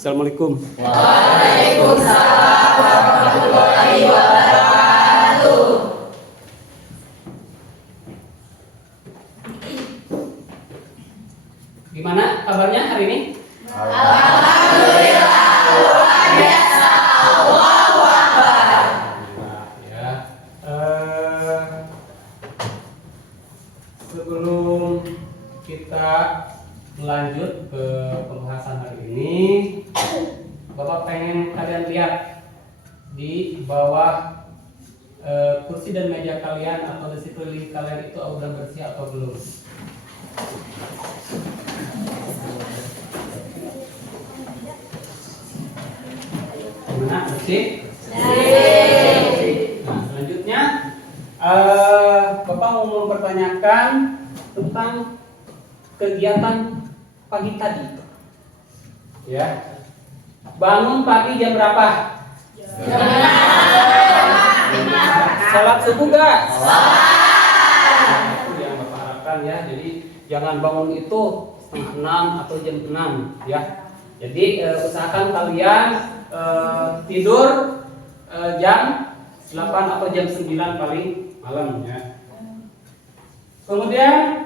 Assalamualaikum. Waalaikumsalam warahmatullahi wabarakatuh. Gimana kabarnya hari ini? Alhamdulillah luar biasa. Allahu Akbar. Ya. Sebelum kita melanjut ke pembahasan hari ini, Bapak pengen kalian lihat di bawah kursi dan meja kalian atau di sekeliling kalian itu udah bersih atau belum? Gimana, bersih? Nah, selanjutnya Bapak mau mempertanyakan tentang kegiatan pagi tadi. Ya. Bangun pagi jam berapa? Salat subuh gak? Itu yang Bapak harapkan ya. Jadi jangan bangun itu setengah 6 atau jam 6 ya. Jadi usahakan kalian tidur jam 8 atau jam 9 paling malam ya. Kemudian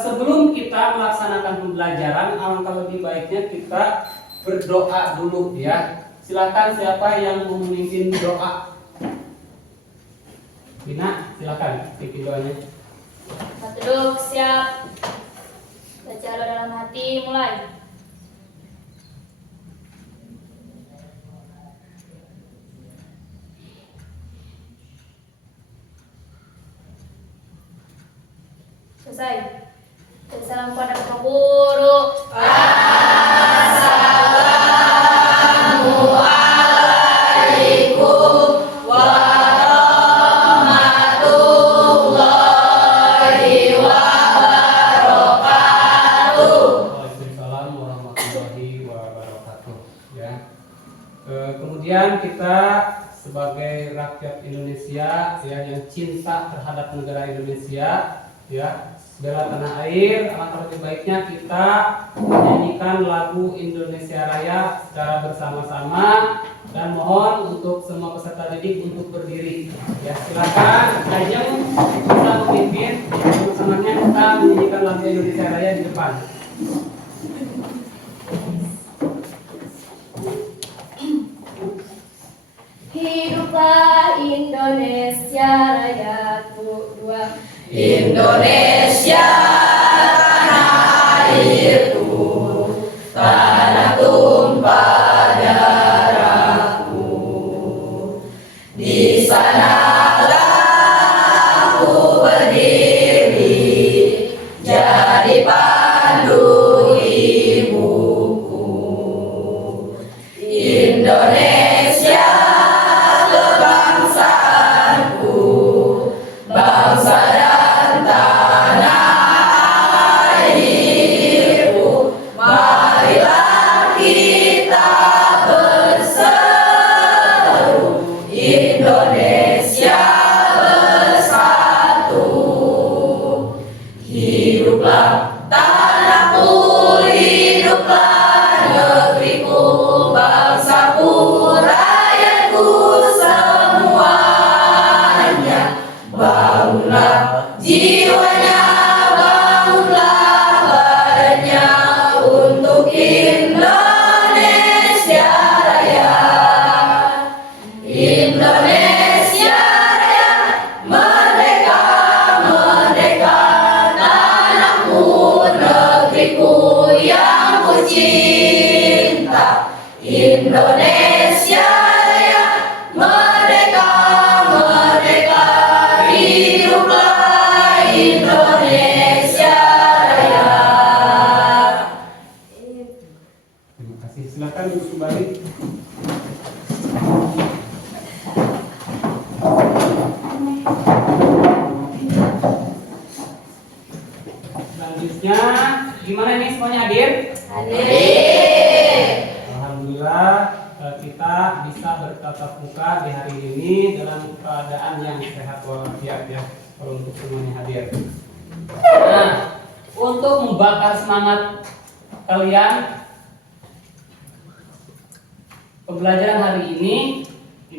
sebelum kita melaksanakan pembelajaran, alangkah lebih baiknya kita berdoa dulu ya. Silakan siapa yang mau memimpin doa? Bina, silakan pimpin doanya. Duduk, siap. Baca doa dalam hati, mulai. Selesai. Salam kepada Bapak Guru. Assalamualaikum warahmatullahi wabarakatuh. Waalaikumsalam warahmatullahi wabarakatuh. Ya. Kemudian kita sebagai rakyat Indonesia ya, yang cinta terhadap negara Indonesia ya, bela tanah air, alangkah lebih baiknya kita menyanyikan lagu Indonesia Raya secara bersama-sama, dan mohon untuk semua peserta didik untuk berdiri. Ya, silakan Ajeng bisa memimpin bersama-samanya kita menyanyikan lagu Indonesia Raya di depan. Hiduplah Indonesia Rayaku dua. Indonesia tanah airku, tanah tumpah darahku. Di sanalah aku berdiri, jadi pandu ibuku. Indonesia kebangsaanku, bangsa dan tanah airku. Marilah kita berseru, Indonesia bersatu. Hiduplah tanahku, hiduplah negeriku, bangsaku, rakyatku semuanya. Bangunlah jiwanya, bangunlah badannya untuk Indonesia Raya. Indonesia Raya, merdeka, merdeka, tanahku, negeriku yang ku cinta. Indonesia Raya, merdeka, merdeka, hiduplah Indonesia Raya. Terima kasih. Silakan duduk kembali. Selanjutnya, gimana nih semuanya hadir? Alhamdulillah kita bisa bertatap muka di hari ini dalam keadaan yang sehat walafiat ya. Kalau untuk semuanya hadir. Nah, untuk membakar semangat kalian pembelajaran hari ini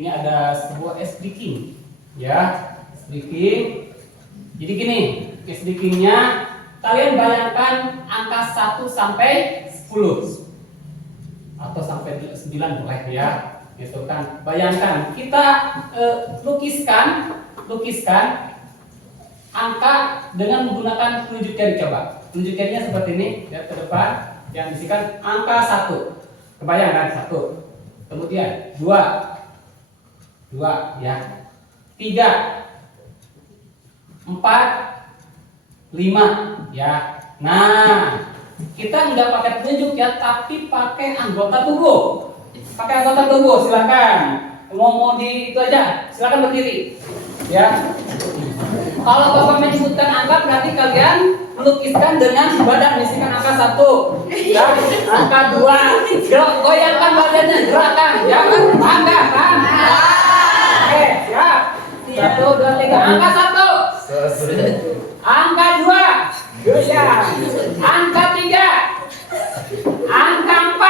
ada sebuah SDK ya, SDK. Jadi gini, SDK-nya kalian bayangkan angka 1 sampai 10 atau sampai 9 boleh ya. Itu kan, bayangkan kita lukiskan angka dengan menggunakan telunjuk jari. Coba telunjuk jarinya seperti ini ya, ke depan yang bisikan angka 1. Kebayang kan? 1, kemudian 2 ya, 3, 4, 5 ya. Nah, kita nggak pakai telunjuk ya, tapi pakai anggota tubuh. Pakai anggota tubuh, silakan. Mau di itu aja, silakan berdiri. Ya. Kalau Bapak menyebutkan angka, berarti kalian melukiskan dengan badan, misalkan angka 1, ya, angka 2, goyangkan badannya, gerakan, ya, angka kan? Oke, siap. 1, 2, 3, angka 1, angka 2, goyang, angka 3, angka 4,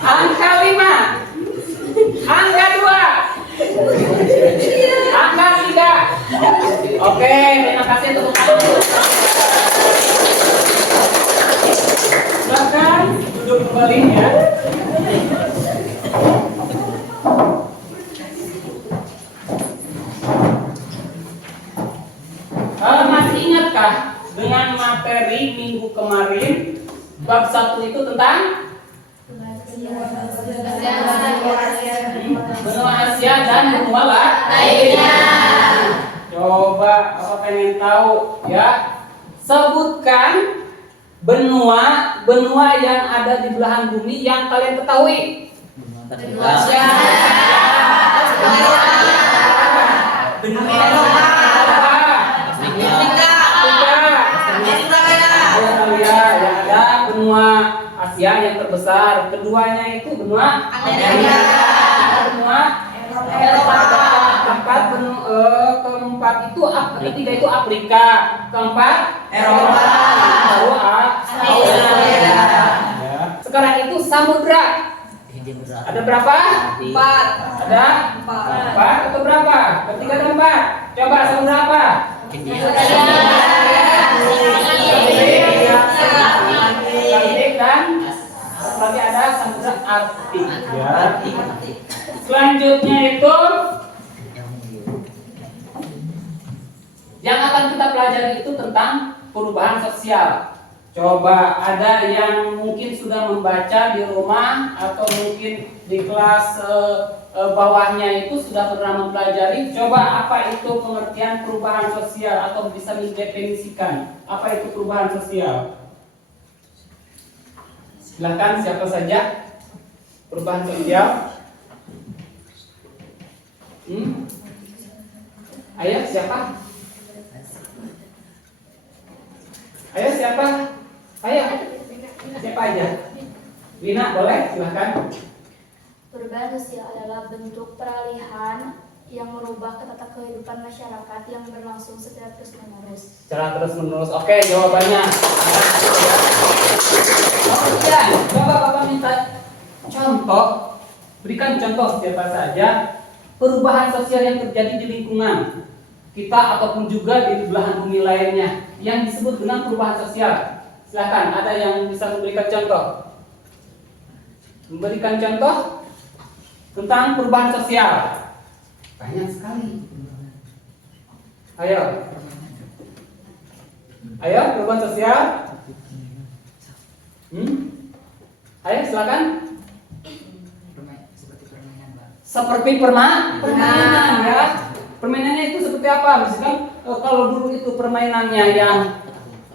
angka 5, angka 2, angka 3. Oke, terima kasih untuk kamu. Silakan duduk kembali ya. Masih ingatkah dengan materi minggu kemarin bab 1 itu tentang benua Asia dan benua lainnya? Coba apa pengen tahu ya? Sebutkan benua yang ada di belahan bumi yang kalian ketahui. Benua Asia. Benua Eropa. Yang ada benua Asia yang terbesar. Keduanya itu benua Amerika. Benua Eropa. Keempat itu ketiga itu Afrika. Keempat Eropa. Baru Australia. Ya. Sekarang itu samudra. Ada berapa? 4. Ada 4 atau berapa? Ketiga dan 4. Coba samudra apa? Atlantik dan lagi ada samudra Arktik ya. Selanjutnya itu yang akan kita pelajari itu tentang perubahan sosial. Coba ada yang mungkin sudah membaca di rumah atau mungkin di kelas bawahnya itu sudah pernah mempelajari. Coba apa itu pengertian perubahan sosial atau bisa mendefinisikan apa itu perubahan sosial? Silakan siapa saja. Perubahan sosial. Ayo siapa? Ayo siapa? Ayo. Siapa aja? Wina boleh silakan. Perubahan sosial adalah bentuk peralihan yang merubah tata kehidupan masyarakat yang berlangsung secara terus-menerus. Secara terus-menerus. Oke, jawabannya. Kemudian, coba Bapak minta contoh. Berikan contoh siapa saja perubahan sosial yang terjadi di lingkungan kita ataupun juga di belahan bumi lainnya yang disebut dengan perubahan sosial. Silakan, ada yang bisa memberikan contoh? Memberikan contoh tentang perubahan sosial. Banyak sekali. Ayo. Ayo, perubahan sosial. Ayo, silakan. Seperti permainan ya. Permainannya itu seperti apa? Misalkan kalau dulu itu permainannya yang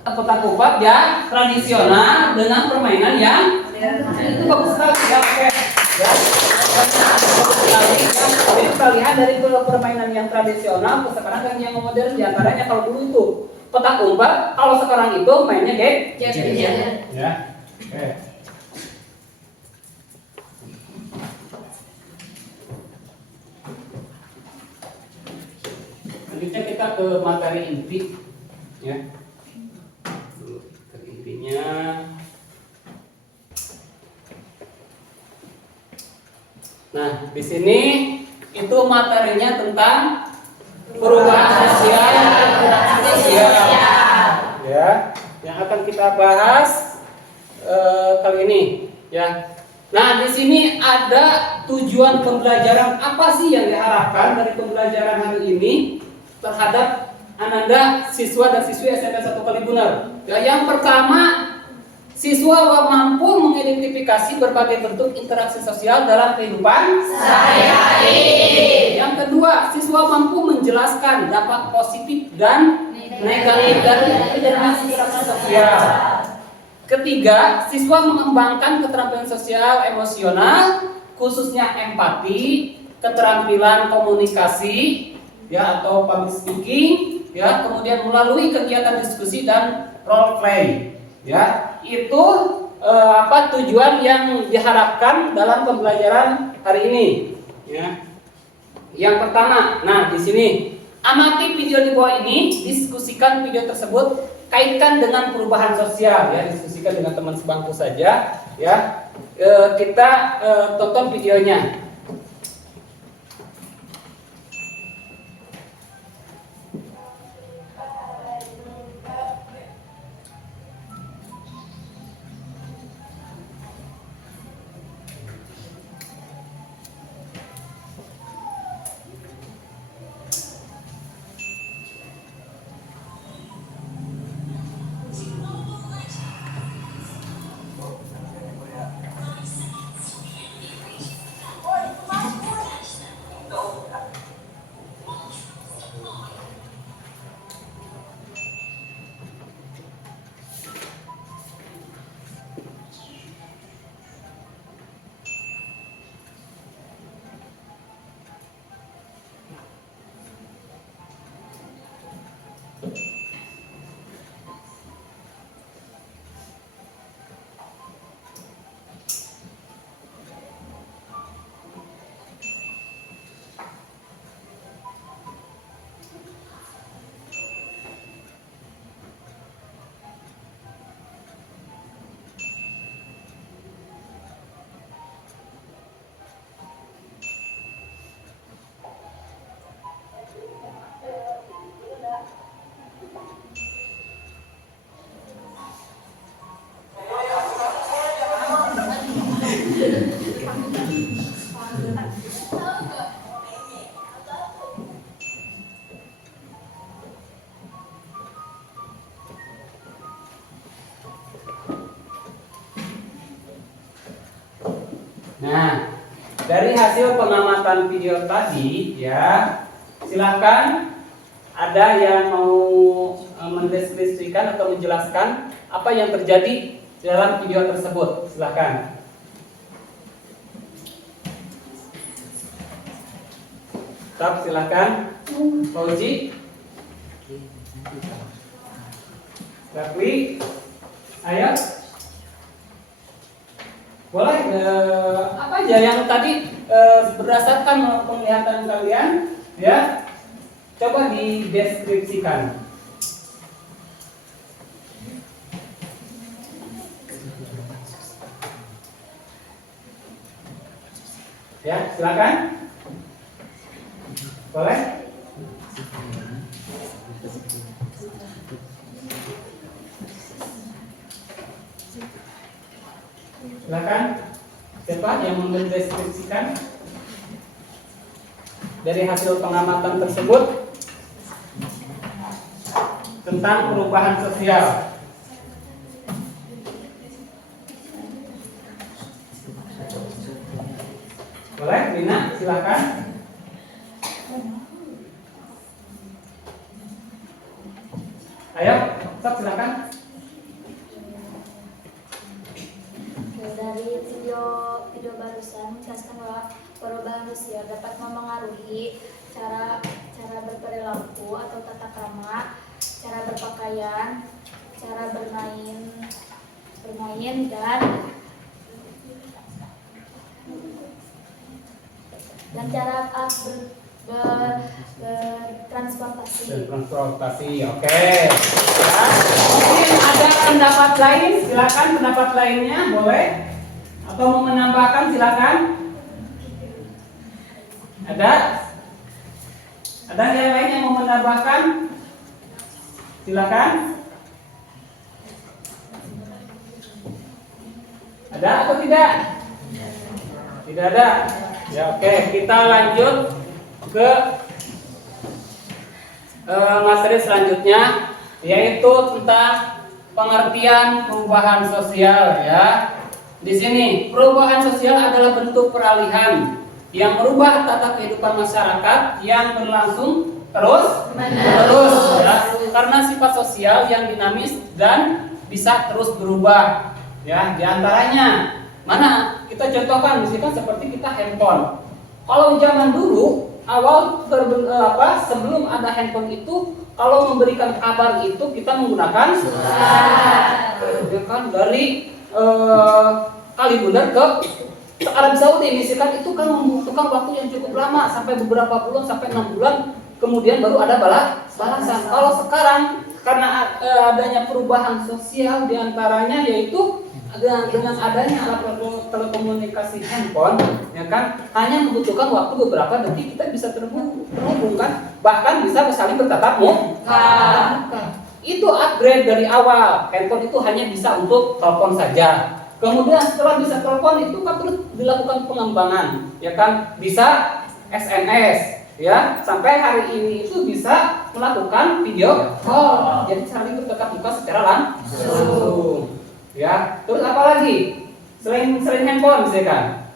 kotak-kotak ya tradisional dengan permainan yang itu bagus sekali ya. Oke. Ya. Jadi kita lihat dari permainan yang tradisional ke sekarang kan yang modern, diantaranya kalau dulu itu kotak umpet, kalau sekarang itu mainnya gadget. Ya. Oke. Selanjutnya kita ke materi inti ya. Intinya Nah, di sini itu materinya tentang perubahan sosial dan interaksi sosial. Ya, yang akan kita bahas kali ini. Ya. Nah, di sini ada tujuan pembelajaran apa sih yang diharapkan dari pembelajaran hari ini terhadap Ananda siswa dan siswi SMP 1 Kalibunar. Ya, yang pertama, siswa mampu mengidentifikasi berbagai bentuk interaksi sosial dalam kehidupan sehari-hari. Yang kedua, siswa mampu menjelaskan dampak positif dan negatif dari interaksi sosial. Ketiga, siswa mengembangkan keterampilan sosial emosional, khususnya empati, keterampilan komunikasi, ya atau public speaking, ya, kemudian melalui kegiatan diskusi dan role play, ya. Itu tujuan yang diharapkan dalam pembelajaran hari ini, ya. Yang pertama, nah di sini amati video di bawah ini, diskusikan video tersebut, kaitkan dengan perubahan sosial, ya, diskusikan dengan teman sebangku saja, ya. Kita tonton videonya. Nah, dari hasil pengamatan video tadi, ya, silakan ada yang mau mendeskripsikan atau menjelaskan apa yang terjadi dalam video tersebut. Silakan. Tetap silakan. Fauzi, Rafli, ayo. Boleh apa aja yang tadi berdasarkan penglihatan kalian, ya, coba dideskripsikan. Ya, silakan. Boleh? Silakan. Siapa yang mendeskripsikan dari hasil pengamatan tersebut tentang perubahan sosial? Boleh, Lina, silakan. Ayo, stop, silakan. Dari video barusan menjelaskan bahwa perubahan sosial dapat memengaruhi cara berperilaku atau tata krama, cara berpakaian, cara bermain dan cara bertransportasi. Transportasi, oke. Ya. Mungkin ada pendapat lain, silakan pendapat lainnya boleh. Atau mau menambahkan silakan. Ada? Ada yang lain yang mau menambahkan? Silakan. Ada atau tidak? Tidak ada. Ya, oke, kita lanjut ke materi selanjutnya, yaitu tentang pengertian perubahan sosial ya. Di sini perubahan sosial adalah bentuk peralihan yang merubah tata kehidupan masyarakat yang berlangsung terus ya, karena sifat sosial yang dinamis dan bisa terus berubah ya. Di antaranya mana kita contohkan misalkan seperti kita handphone. Kalau zaman dulu awal sebelum ada handphone itu, kalau memberikan kabar itu kita menggunakan surat ya kan, dari Kalibundar ke Arab Saudi misalkan, itu kan membutuhkan waktu yang cukup lama sampai beberapa bulan, sampai 6 bulan kemudian baru ada balasan. Kalau sekarang karena adanya perubahan sosial diantaranya yaitu dengan adanya alat telekomunikasi handphone ya kan, hanya membutuhkan waktu beberapa detik kita bisa terhubung kan, bahkan bisa saling bertatap muka. Itu upgrade dari awal. Handphone itu hanya bisa untuk telepon saja. Kemudian setelah bisa telepon itu kan terus dilakukan pengembangan ya kan, bisa SMS ya, sampai hari ini itu bisa melakukan video call, jadi saling bertatap muka secara langsung ya. Terus apa lagi selain handphone misalkan?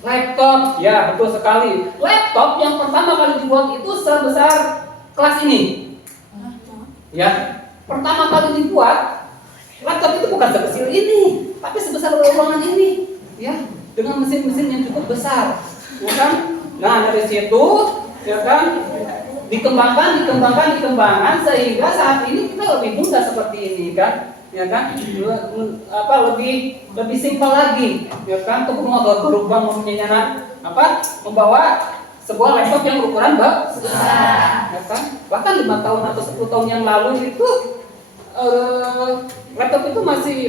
Laptop ya, betul sekali. Laptop yang pertama kali dibuat itu sebesar kelas ini ya. Pertama kali dibuat laptop itu bukan sekecil ini, tapi sebesar ruangan ini ya, dengan mesin-mesin yang cukup besar ya kan. Nah dari situ ya kan dikembangkan sehingga saat ini kita lebih mudah seperti ini kan ya kan, lebih simpel lagi ya kan. Untuk berubah membawa sebuah laptop yang berukuran besar ya kan. Bahkan 5 tahun atau 10 tahun yang lalu itu laptop itu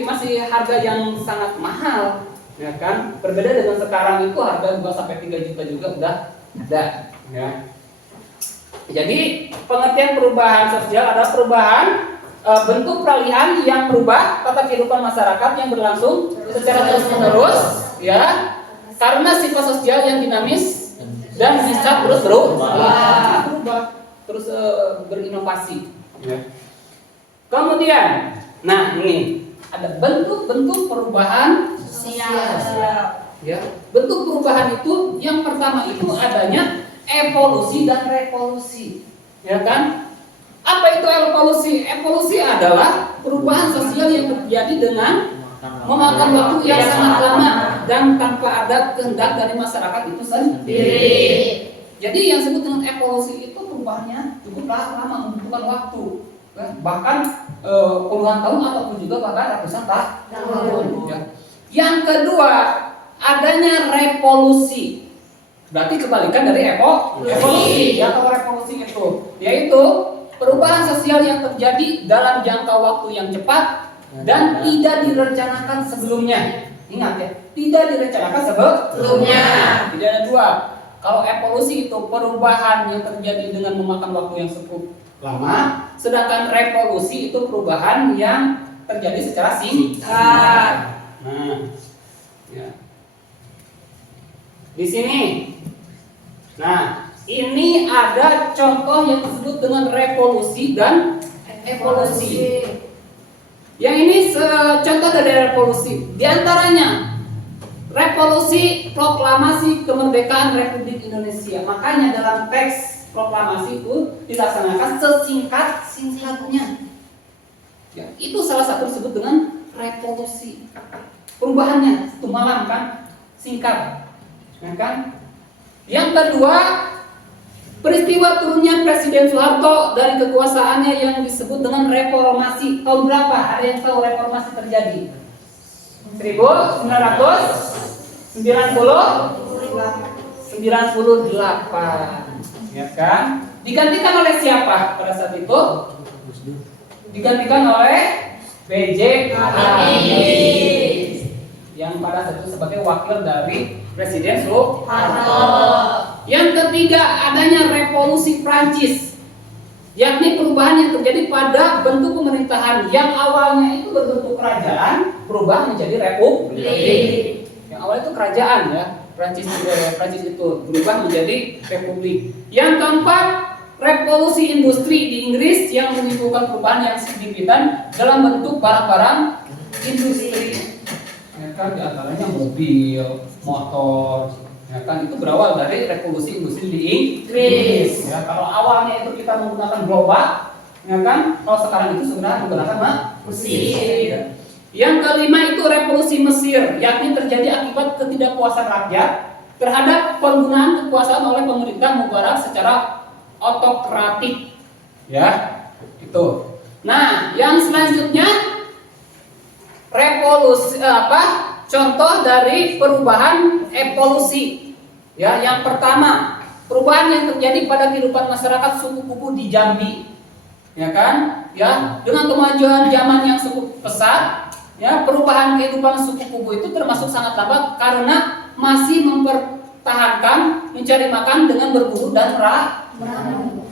masih harga yang sangat mahal ya kan. Berbeda dengan sekarang itu harga 2 sampai 3 juta juga udah ada ya. Jadi pengertian perubahan sosial adalah perubahan bentuk peralihan yang merubah tata kehidupan masyarakat yang berlangsung secara terus-menerus ya, karena sifat sosial yang dinamis dan bisa terus berubah, terus berinovasi ya. Kemudian nah ini ada bentuk-bentuk perubahan sosial ya. Bentuk perubahan itu yang pertama itu adanya evolusi dan revolusi ya kan. Apa itu evolusi? Evolusi adalah perubahan sosial yang terjadi dengan memakan waktu yang sangat lama dan tanpa ada kehendak dari masyarakat itu sendiri. Jadi yang disebut dengan evolusi itu perubahannya cukup lama, membutuhkan waktu, bahkan puluhan tahun ataupun juga bahkan ratusan tahun. Ya. Yang kedua adanya revolusi. Berarti kebalikan dari evolusi. Ya, kalau revolusi itu yaitu perubahan sosial yang terjadi dalam jangka waktu yang cepat dan tidak direncanakan sebelumnya. Ingat ya, tidak direncanakan sebelumnya. Tidak ada dua. Kalau evolusi itu perubahan yang terjadi dengan memakan waktu yang cukup lama, sedangkan revolusi itu perubahan yang terjadi secara singkat. Nah, ya. Di sini, nah ini ada contoh yang disebut dengan revolusi dan evolusi. Yang ini contoh dari revolusi. Di antaranya revolusi proklamasi kemerdekaan Republik Indonesia. Makanya dalam teks proklamasi itu dilaksanakan sesingkat-singkatnya. Ya, itu salah satu disebut dengan revolusi. Perubahannya itu malam kan, singkat, ya kan? Yang kedua, peristiwa turunnya Presiden Soeharto dari kekuasaannya yang disebut dengan reformasi. Tahun berapa? Ada yang tahu reformasi terjadi? 1998, ya kan? Digantikan oleh siapa pada saat itu? Digantikan oleh B.J. Habibie, yang pada saat itu sebagai wakil dari Presiden Soeharto. Yang ketiga, adanya revolusi Prancis, yakni perubahan yang terjadi pada bentuk pemerintahan yang awalnya itu berbentuk kerajaan, berubah menjadi republik. Yang awalnya itu kerajaan ya, Prancis itu berubah menjadi republik. Yang keempat, revolusi industri di Inggris yang menimbulkan perubahan yang signifikan dalam bentuk barang-barang industri. Ya kan, di antaranya mobil, motor, ya kan, itu berawal dari revolusi industri di Inggris. Ya, kalau awalnya itu kita menggunakan gerobak, ya kan, kalau sekarang itu sudah menggunakan mesin. Yang kelima itu revolusi Mesir, yakni terjadi akibat ketidakpuasan rakyat terhadap penggunaan kekuasaan oleh pemerintah Mubarak secara otokratik. Ya, itu. Nah, yang selanjutnya revolusi contoh dari perubahan evolusi. Ya, yang pertama, perubahan yang terjadi pada kehidupan masyarakat suku Kubu di Jambi. Ya kan? Ya, dengan kemajuan zaman yang cukup pesat, ya, perubahan kehidupan suku Kubu itu termasuk sangat lambat karena masih mempertahankan mencari makan dengan berburu dan meramu.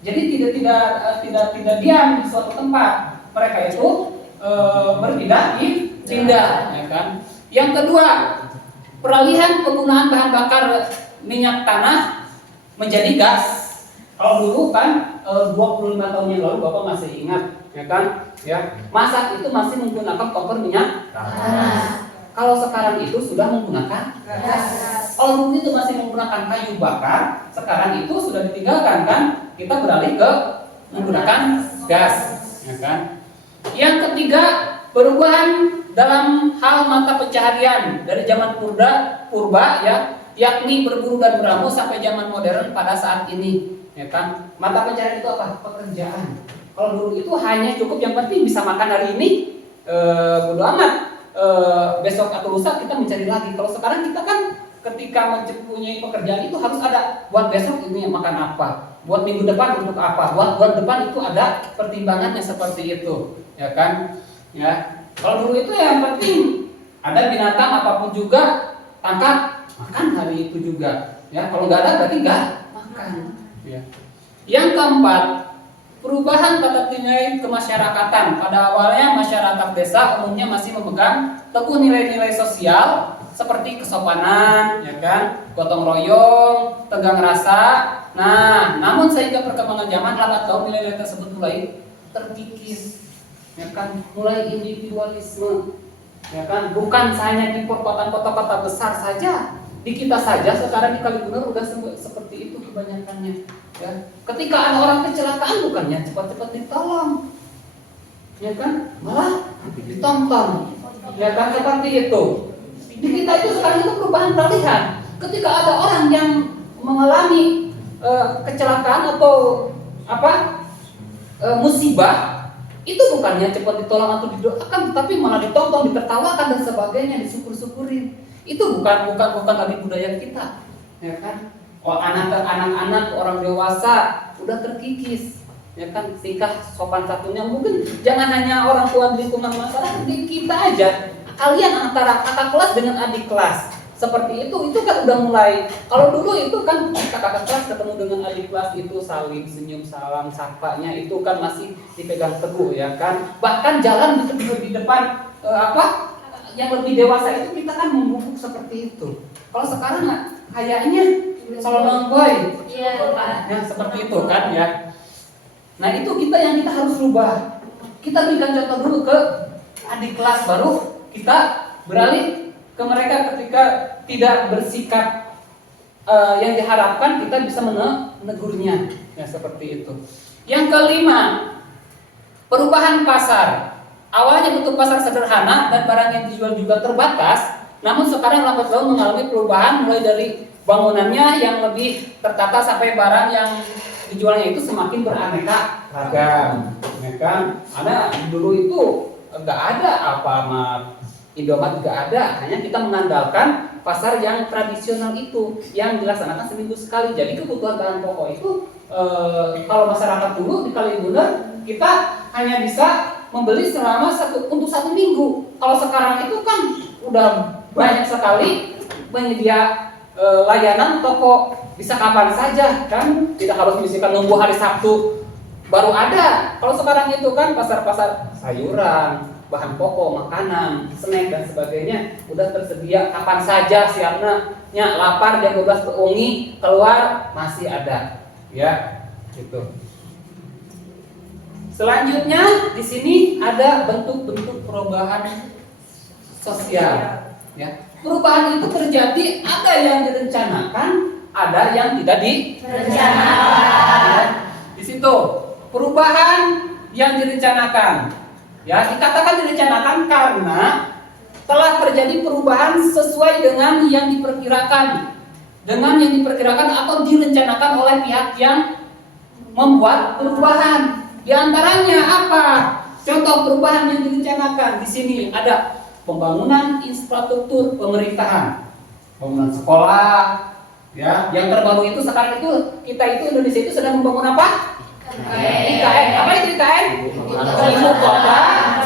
Jadi tidak diam di suatu tempat. Mereka itu berpindah-pindah, ya kan? Yang kedua, peralihan penggunaan bahan bakar minyak tanah menjadi gas. Kalau dulu kan 25 tahun yang lalu Bapak masih ingat, ya kan? Ya, masak itu masih menggunakan kompor minyak tanah. Kalau sekarang itu sudah menggunakan gas. Kalau dulu itu masih menggunakan kayu bakar, sekarang itu sudah ditinggalkan kan? Kita beralih ke menggunakan gas, ya kan? Yang ketiga, perubahan dalam hal mata pencaharian dari zaman purba ya, yakni berburu dan beramu sampai zaman modern pada saat ini, ya kan? Mata pencaharian itu apa? Pekerjaan. Kalau dulu itu hanya cukup yang penting bisa makan hari ini, bodo amat. Besok atau lusa kita mencari lagi. Kalau sekarang kita kan ketika mempunyai pekerjaan itu harus ada buat besok ini makan apa, buat minggu depan untuk apa, buat bulan depan itu ada pertimbangannya seperti itu, ya kan? Ya, kalau dulu itu yang penting ada binatang apapun juga tangkap makan hari itu juga, ya. Kalau nggak ada berarti nggak makan. Ya. Yang keempat, perubahan tata nilai kemasyarakatan. Pada awalnya masyarakat desa umumnya masih memegang teguh nilai-nilai sosial seperti kesopanan, ya kan, gotong royong, tegang rasa. Nah, namun sehingga perkembangan zaman lambat laun nilai-nilai tersebut mulai terkikis, ya kan, mulai individualisme, ya kan, bukan hanya di kota-kota besar saja, di kita saja sekarang di Kalibener udah seperti itu kebanyakannya. Ya. Ketika ada orang kecelakaan bukannya cepat-cepat ditolong, ya kan, malah ditonton, ya kan, seperti itu. Di kita itu sekarang itu perubahan peralihan. Ketika ada orang yang mengalami kecelakaan atau musibah, itu bukannya cepat ditolong atau didoakan, tapi malah ditonton, ditertawakan dan sebagainya, disyukur-syukurin. Itu bukan lagi budaya kita, ya kan? Oh, anak-anak, orang dewasa udah terkikis, ya kan? Tingkah sopan satunya mungkin jangan hanya orang tua di lingkungan masyarakat, di kita aja. Kalian antara kakak kelas dengan adik kelas seperti itu kan udah mulai. Kalau dulu itu kan kakak kelas ketemu dengan adik kelas itu saling senyum, salam, sapanya itu kan masih dipegang teguh, ya kan? Bahkan jalan di depan yang lebih dewasa itu kita kan membungkuk seperti itu. Kalau sekarang kayaknya solong boy, ya seperti itu kan, ya. Nah itu yang kita harus rubah. Kita berikan contoh dulu ke adik kelas, baru kita beralih ke mereka ketika tidak bersikap yang diharapkan, kita bisa menegurnya, ya seperti itu. Yang kelima, perubahan pasar. Awalnya bentuk pasar sederhana dan barang yang dijual juga terbatas, namun sekarang lambat laun mengalami perubahan mulai dari bangunannya yang lebih tertata sampai barang yang dijualnya itu semakin beraneka ragam, ya kan? Ada dulu itu nggak ada Indomaret nggak ada, hanya kita mengandalkan pasar yang tradisional itu yang dilaksanakan seminggu sekali. Jadi kebutuhan bahan pokok itu kalau masyarakat dulu di Kalibener kita hanya bisa membeli selama untuk satu minggu. Kalau sekarang itu kan udah banyak sekali penyedia layanan toko bisa kapan saja kan, tidak harus misalkan nunggu hari Sabtu baru ada. Kalau sekarang itu kan pasar-pasar sayuran, bahan pokok, makanan, snack dan sebagainya udah tersedia kapan saja siapnya. Lapar jam 12 wengi keluar masih ada, ya gitu. Selanjutnya di sini ada bentuk-bentuk perubahan sosial, ya. Perubahan itu terjadi, ada yang direncanakan, ada yang tidak direncanakan. Di situ perubahan yang direncanakan, ya, dikatakan direncanakan karena telah terjadi perubahan sesuai dengan yang diperkirakan, atau direncanakan oleh pihak yang membuat perubahan. Di antaranya apa? Contoh perubahan yang direncanakan di sini ada pembangunan infrastruktur pemerintahan, pembangunan sekolah, ya. Yang terbaru itu sekarang itu kita itu Indonesia itu sedang membangun apa? IKN. Apa itu IKN? Ibu kota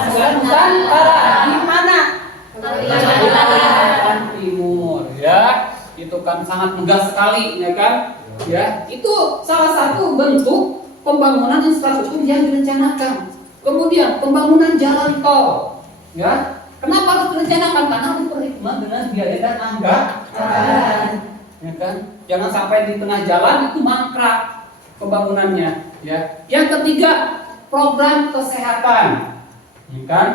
Nusantara. Di mana? Kalimantan Timur, ya. Itu kan sangat megah sekali, ya kan? Ya, itu salah satu bentuk pembangunan infrastruktur yang direncanakan. Kemudian pembangunan jalan tol, ya. Kenapa harus direncanakan? Karena berperhitungan dengan biaya dan anggaran, ya kan? Jangan sampai di tengah jalan itu mangkrak pembangunannya, ya. Yang ketiga, program kesehatan, ya kan?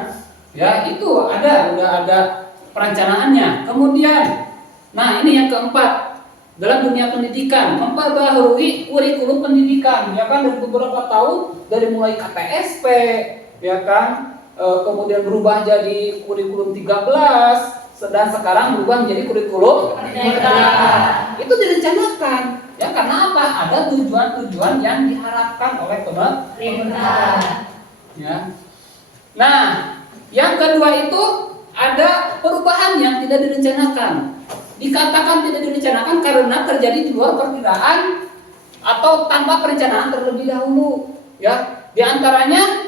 Ya, itu udah ada perencanaannya. Kemudian, nah ini yang keempat, dalam dunia pendidikan memperbaharui kurikulum pendidikan, ya kan, dari beberapa tahun, dari mulai KTSP, ya kan, kemudian berubah jadi kurikulum 13, dan sekarang berubah menjadi kurikulum Merdeka. Itu direncanakan, ya, karena apa? Ada tujuan-tujuan yang diharapkan oleh pemerintah, ya. Nah, yang kedua itu ada perubahan yang tidak direncanakan. Dikatakan tidak direncanakan karena terjadi di luar perkiraan atau tanpa perencanaan terlebih dahulu, ya. Di antaranya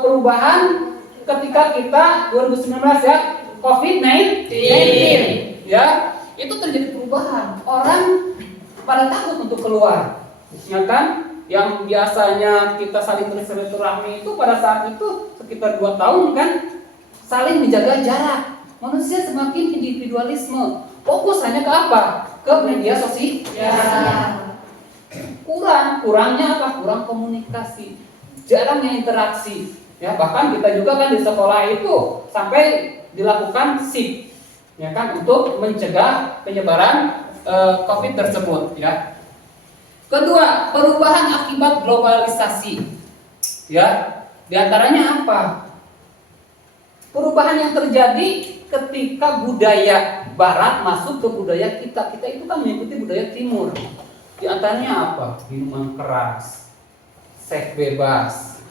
perubahan ketika kita 2019, ya, COVID-19, ya, itu terjadi perubahan. Orang pada takut untuk keluar, ya kan? Yang biasanya kita saling bersilaturahmi itu pada saat itu sekitar 2 tahun kan saling menjaga jarak. Manusia semakin individualisme, fokus hanya ke apa? Ke media sosial. Kurangnya apa? Kurang komunikasi, jarangnya interaksi. Ya, bahkan kita juga kan di sekolah itu sampai dilakukan shift, ya kan, untuk mencegah penyebaran COVID tersebut, ya. Kedua, perubahan akibat globalisasi, ya. Di antaranya apa? Perubahan yang terjadi ketika budaya Barat masuk ke budaya kita. Kita itu kan mengikuti budaya Timur. Di antaranya apa? Minuman keras, seks bebas,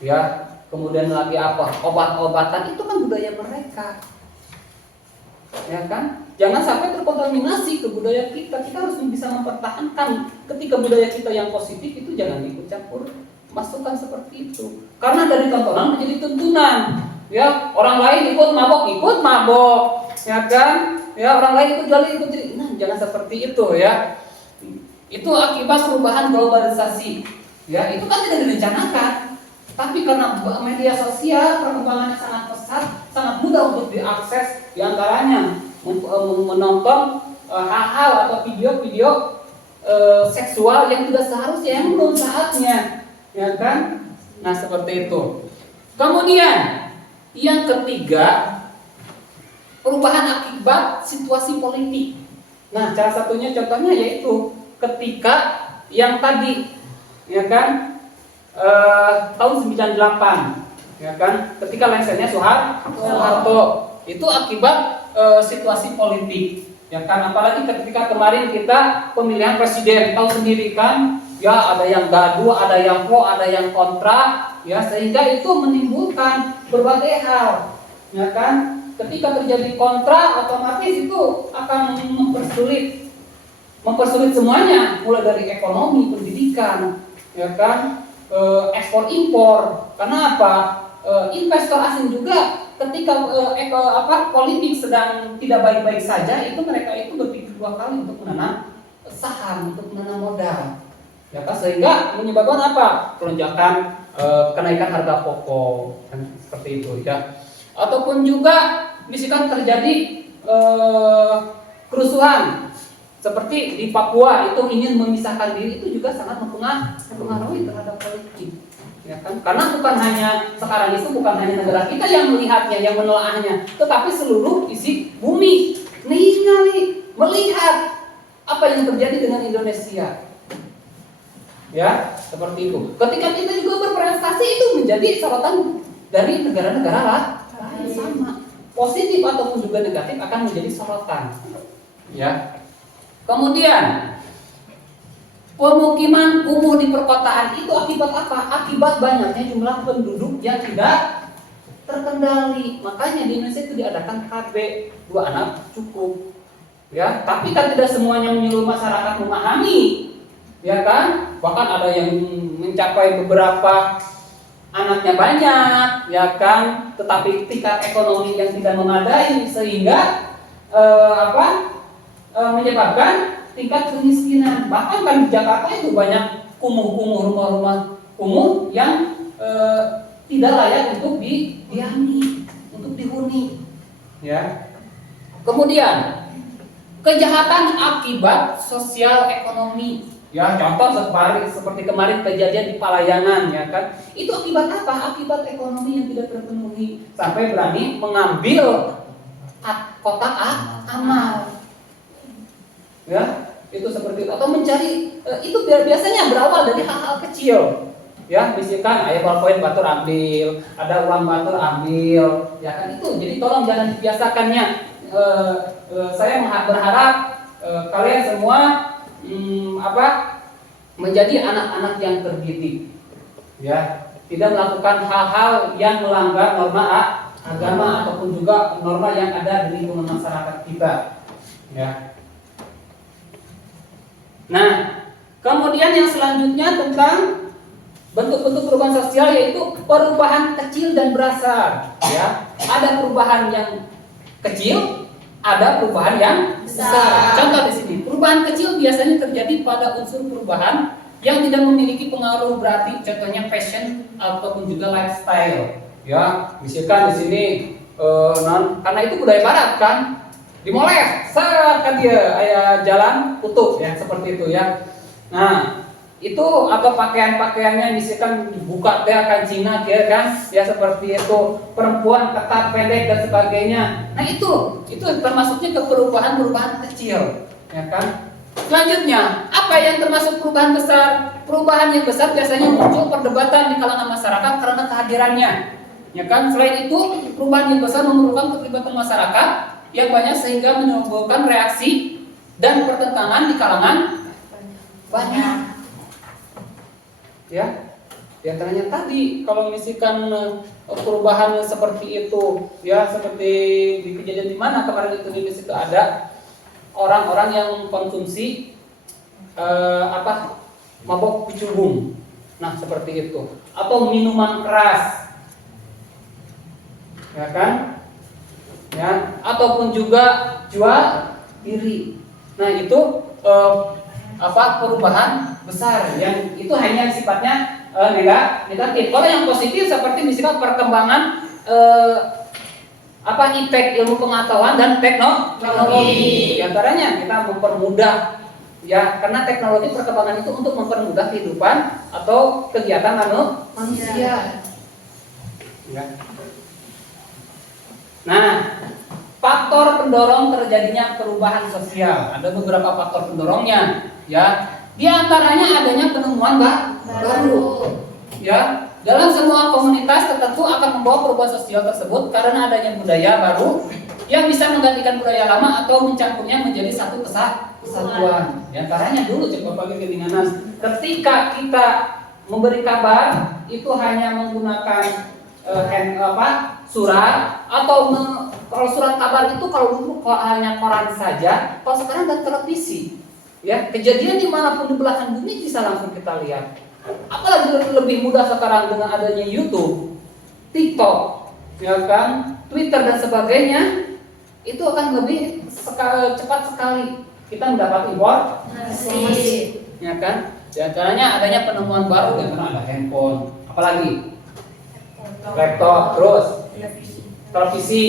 ya. Kemudian lagi apa? Obat-obatan, itu kan budaya mereka, ya kan? Jangan sampai terkontaminasi ke budaya kita. Kita harus bisa mempertahankan ketika budaya kita yang positif itu jangan ikut campur masukkan seperti itu. Karena dari tontonan menjadi tuntunan. Ya, orang lain ikut mabok, ya kan? Ya, orang lain ikut jual, ikut. Nah, jangan seperti itu, ya. Itu akibat perubahan globalisasi. Ya, itu kan tidak direncanakan. Tapi karena media sosial perkembangannya sangat pesat, sangat mudah untuk diakses, di antaranya menonton hal-hal atau video-video seksual yang tidak seharusnya, yang belum saatnya, ya kan? Nah, seperti itu. Kemudian yang ketiga, perubahan akibat situasi politik. Nah, salah satunya contohnya yaitu ketika yang tadi, ya kan, tahun 98, ya kan, ketika lengsernya Soeharto, itu akibat situasi politik, ya kan. Apalagi ketika kemarin kita pemilihan presiden, tahu sendiri kan, ya, ada yang gaduh, ada yang pro, ada yang kontra, ya, sehingga itu menimbulkan berbagai hal, ya kan. Ketika terjadi kontra, otomatis itu akan mempersulit semuanya, mulai dari ekonomi, pendidikan, ya kan, ekspor impor. Karena apa? investor asing juga ketika politik sedang tidak baik-baik saja, itu mereka itu berpikir 2 kali untuk menanam saham, untuk menanam modal. Ya kan, sehingga menyebabkan apa? Lonjakan kenaikan harga pokok kan, seperti itu ya. Ataupun juga misalkan terjadi kerusuhan seperti di Papua itu ingin memisahkan diri, itu juga sangat mempengaruhi terhadap politik, ya kan? Karena bukan hanya sekarang itu bukan hanya negara kita yang melihatnya, yang menelaahnya, tetapi seluruh isi bumi ningali melihat apa yang terjadi dengan Indonesia, ya seperti itu. Ketika kita juga berprestasi, itu menjadi sorotan dari negara-negara lain, sama positif ataupun juga negatif akan menjadi sorotan, ya. Kemudian pemukiman kumuh di perkotaan itu akibat apa? Akibat banyaknya jumlah penduduk yang tidak terkendali. Makanya di Indonesia itu diadakan KB 2 anak cukup. Ya, tapi kan tidak semuanya menyeluruh masyarakat memahami. Ya kan? Bahkan ada yang mencapai beberapa anaknya banyak, ya kan? Tetapi tingkat ekonomi yang tidak memadai sehingga menyebabkan tingkat kemiskinan. Bahkan kan di Jakarta itu banyak kumuh-kumuh, rumah-rumah kumuh yang tidak layak untuk didiami, untuk dihuni. Ya. Kemudian kejahatan akibat sosial ekonomi. Ya, contoh seperti kemarin kejadian di Palayanan, ya kan? Itu akibat apa? Akibat ekonomi yang tidak terpenuhi, sampai berani mengambil kotak amal. Ya, itu seperti itu. Atau mencari itu biasanya berawal dari hal-hal kecil. Ya, misalkan ayah ballpoint batur ambil, ada uang batur ambil, ya kan itu. Jadi tolong jangan dibiasakannya. Saya berharap kalian semua menjadi anak-anak yang terdidik. Ya, tidak melakukan hal-hal yang melanggar norma agama ataupun juga norma yang ada di lingkungan masyarakat kita. Ya. Nah, kemudian yang selanjutnya tentang bentuk-bentuk perubahan sosial, yaitu perubahan kecil dan berasal. Ya, ada perubahan yang kecil, ada perubahan yang besar. Contoh di sini, perubahan kecil biasanya terjadi pada unsur perubahan yang tidak memiliki pengaruh berarti, contohnya fashion ataupun juga lifestyle. Ya, misalkan di sini karena itu budaya barat kan, dimoleh, kan dia jalan utuh ya seperti itu ya. Nah, itu atau pakaiannya misalkan dibuka dia kan Cina dia kan ya seperti itu, perempuan ketat pendek dan sebagainya. Nah, itu termasuknya ke perubahan kecil, ya kan? Selanjutnya, apa yang termasuk perubahan besar? Perubahan yang besar biasanya muncul perdebatan di kalangan masyarakat karena kehadirannya. Ya kan? Selain itu, perubahan yang besar memerlukan keterlibatan masyarakat yang banyak sehingga menimbulkan reaksi dan pertentangan di kalangan banyak. Ya, di antaranya tadi kalau misalkan perubahan seperti itu, ya seperti di kejadian di mana kemarin itu di situ ada orang-orang yang mengkonsumsi mabok picubung. Nah, seperti itu. Atau minuman keras. Ya kan? Ya, ataupun juga jual diri. Nah, itu perubahan besar yang itu hanya sifatnya negatif. Kalau yang positif seperti misalnya perkembangan iptek ilmu pengetahuan dan teknologi. Di antaranya kita mempermudah ya, karena teknologi perkembangan itu untuk mempermudah kehidupan atau kegiatan manusia. Ya. Nah, faktor pendorong terjadinya perubahan sosial. Ada beberapa faktor pendorongnya, ya. Di antaranya adanya penemuan baru. Ya, dalam semua komunitas tertentu akan membawa perubahan sosial tersebut karena adanya budaya baru yang bisa menggantikan budaya lama atau mencampurnya menjadi satu kesatuan. Di antaranya dulu coba pakai kelinganan. Ketika kita memberi kabar itu hanya menggunakan surat atau kalau surat kabar itu kalau dulu hanya koran saja, kalau sekarang ada televisi. Ya, kejadian dimanapun di belahan bumi bisa langsung kita lihat. Apalagi lebih mudah sekarang dengan adanya YouTube. TikTok, ya kan, Twitter dan sebagainya, itu akan lebih cepat sekali kita mendapat informasi, ya kan? Di antaranya adanya penemuan baru, yang ada handphone, apalagi laptop, terus televisi,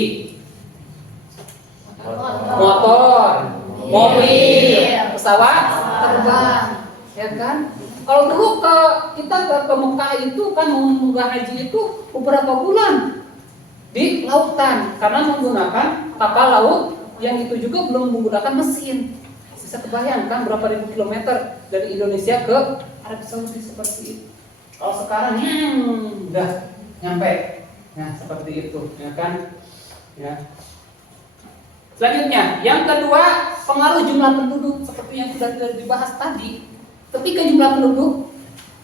motor, mobil, pesawat terbang, ya kan? Kalau dulu kita ke Mekah itu kan mengunggah haji itu beberapa bulan di lautan karena menggunakan kapal laut yang itu juga belum menggunakan mesin. Bisa kebayangkan berapa ribu kilometer dari Indonesia ke Arab Saudi seperti itu. Kalau sekarang udah nyampe, ya seperti itu, ya kan? Ya. Selanjutnya, yang kedua, pengaruh jumlah penduduk seperti yang sudah dibahas tadi. Ketika jumlah penduduk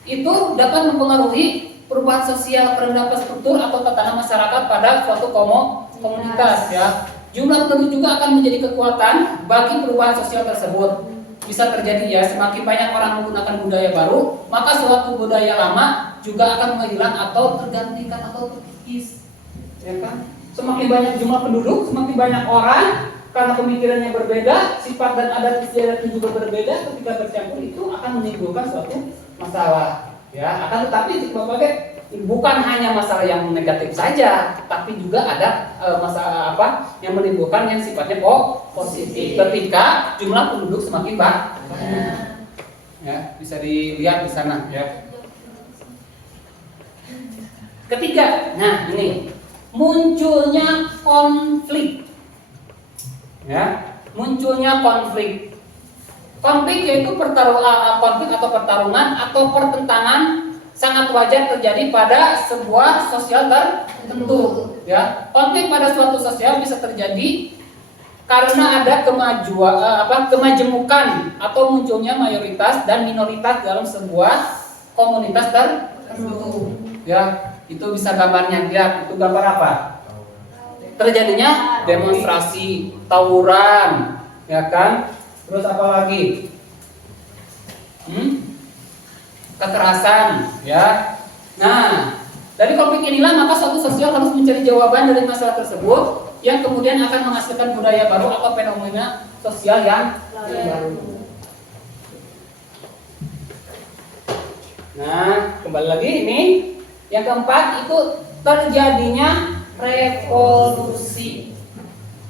itu dapat mempengaruhi perubahan sosial, perendahan struktur atau tatanan masyarakat pada suatu komunitas, ya. Jumlah penduduk juga akan menjadi kekuatan bagi perubahan sosial tersebut. Bisa terjadi ya, semakin banyak orang menggunakan budaya baru, maka suatu budaya lama juga akan menghilang atau tergantikan atau terkikis, ya kan? Semakin banyak jumlah penduduk, semakin banyak orang, karena pemikirannya berbeda, sifat dan adat istiadatnya juga berbeda, ketika bercampur itu akan menimbulkan suatu masalah, ya. Akan tetapi berbagai bukan hanya masalah yang negatif saja, tapi juga ada masalah yang menimbulkan yang sifatnya positif ketika jumlah penduduk semakin banyak. Ya, bisa dilihat di sana, ya. Ketiga, nah ini munculnya konflik. Ya, munculnya konflik. Konflik yaitu konflik atau pertarungan atau pertentangan sangat wajar terjadi pada sebuah sosial tertentu. Ya, konflik pada suatu sosial bisa terjadi karena ada kemajemukan atau munculnya mayoritas dan minoritas dalam sebuah komunitas tertentu. Ya, itu bisa gambarnya lihat. Itu gambar apa? Terjadinya demonstrasi, tawuran, ya kan? Terus apa lagi? Kekerasan, ya. Nah, dari konflik inilah maka suatu sosial harus mencari jawaban dari masalah tersebut yang kemudian akan menghasilkan budaya baru atau fenomena sosial yang baru. Nah, kembali lagi ini yang keempat itu terjadinya revolusi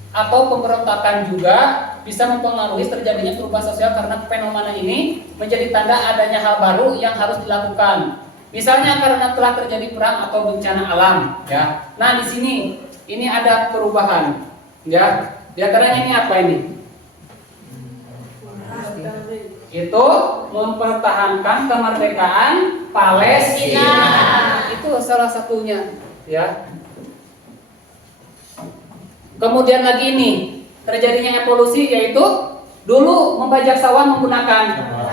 atau pemberontakan juga bisa mempengaruhi terjadinya perubahan sosial karena fenomena ini menjadi tanda adanya hal baru yang harus dilakukan. Misalnya karena telah terjadi perang atau bencana alam, ya. Nah, di sini ini ada perubahan, ya. Di antaranya ini apa ini? Itu mempertahankan kemerdekaan Palestina. Itu salah satunya, ya. Kemudian lagi ini terjadinya evolusi, yaitu dulu membajak sawah menggunakan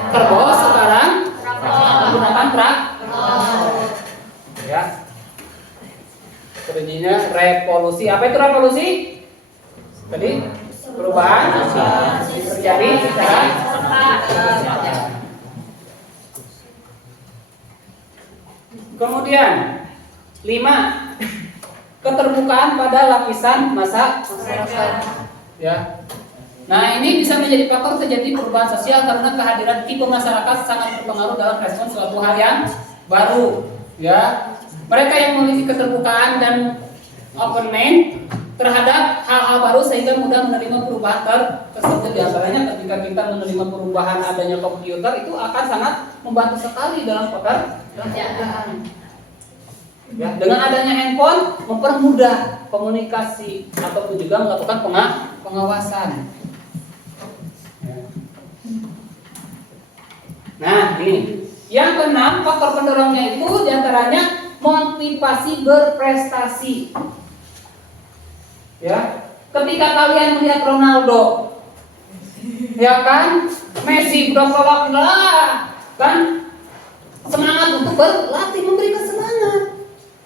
kerbau, sekarang menggunakan traktor. Ya. Terjadinya revolusi. Apa itu revolusi? Tadi perubahan terjadi secara cepat. Kemudian 5, keterbukaan pada lapisan masyarakat. Ya. Nah, ini bisa menjadi faktor terjadi perubahan sosial karena kehadiran tipe masyarakat sangat berpengaruh dalam respon suatu hal yang baru. Ya, mereka yang memiliki keterbukaan dan open mind terhadap hal-hal baru sehingga mudah menerima perubahan tersebut. Di antaranya ketika kita menerima perubahan adanya komputer itu akan sangat membantu sekali dalam pekerjaan. Ya, dengan adanya handphone mempermudah komunikasi ataupun juga melakukan pengawasan. Nah, ini yang keenam, faktor pendorongnya itu diantaranya motivasi berprestasi. Ya, ketika kalian melihat Ronaldo, ya kan, Messi berapa kan, semangat untuk berlatih, memberikan semangat.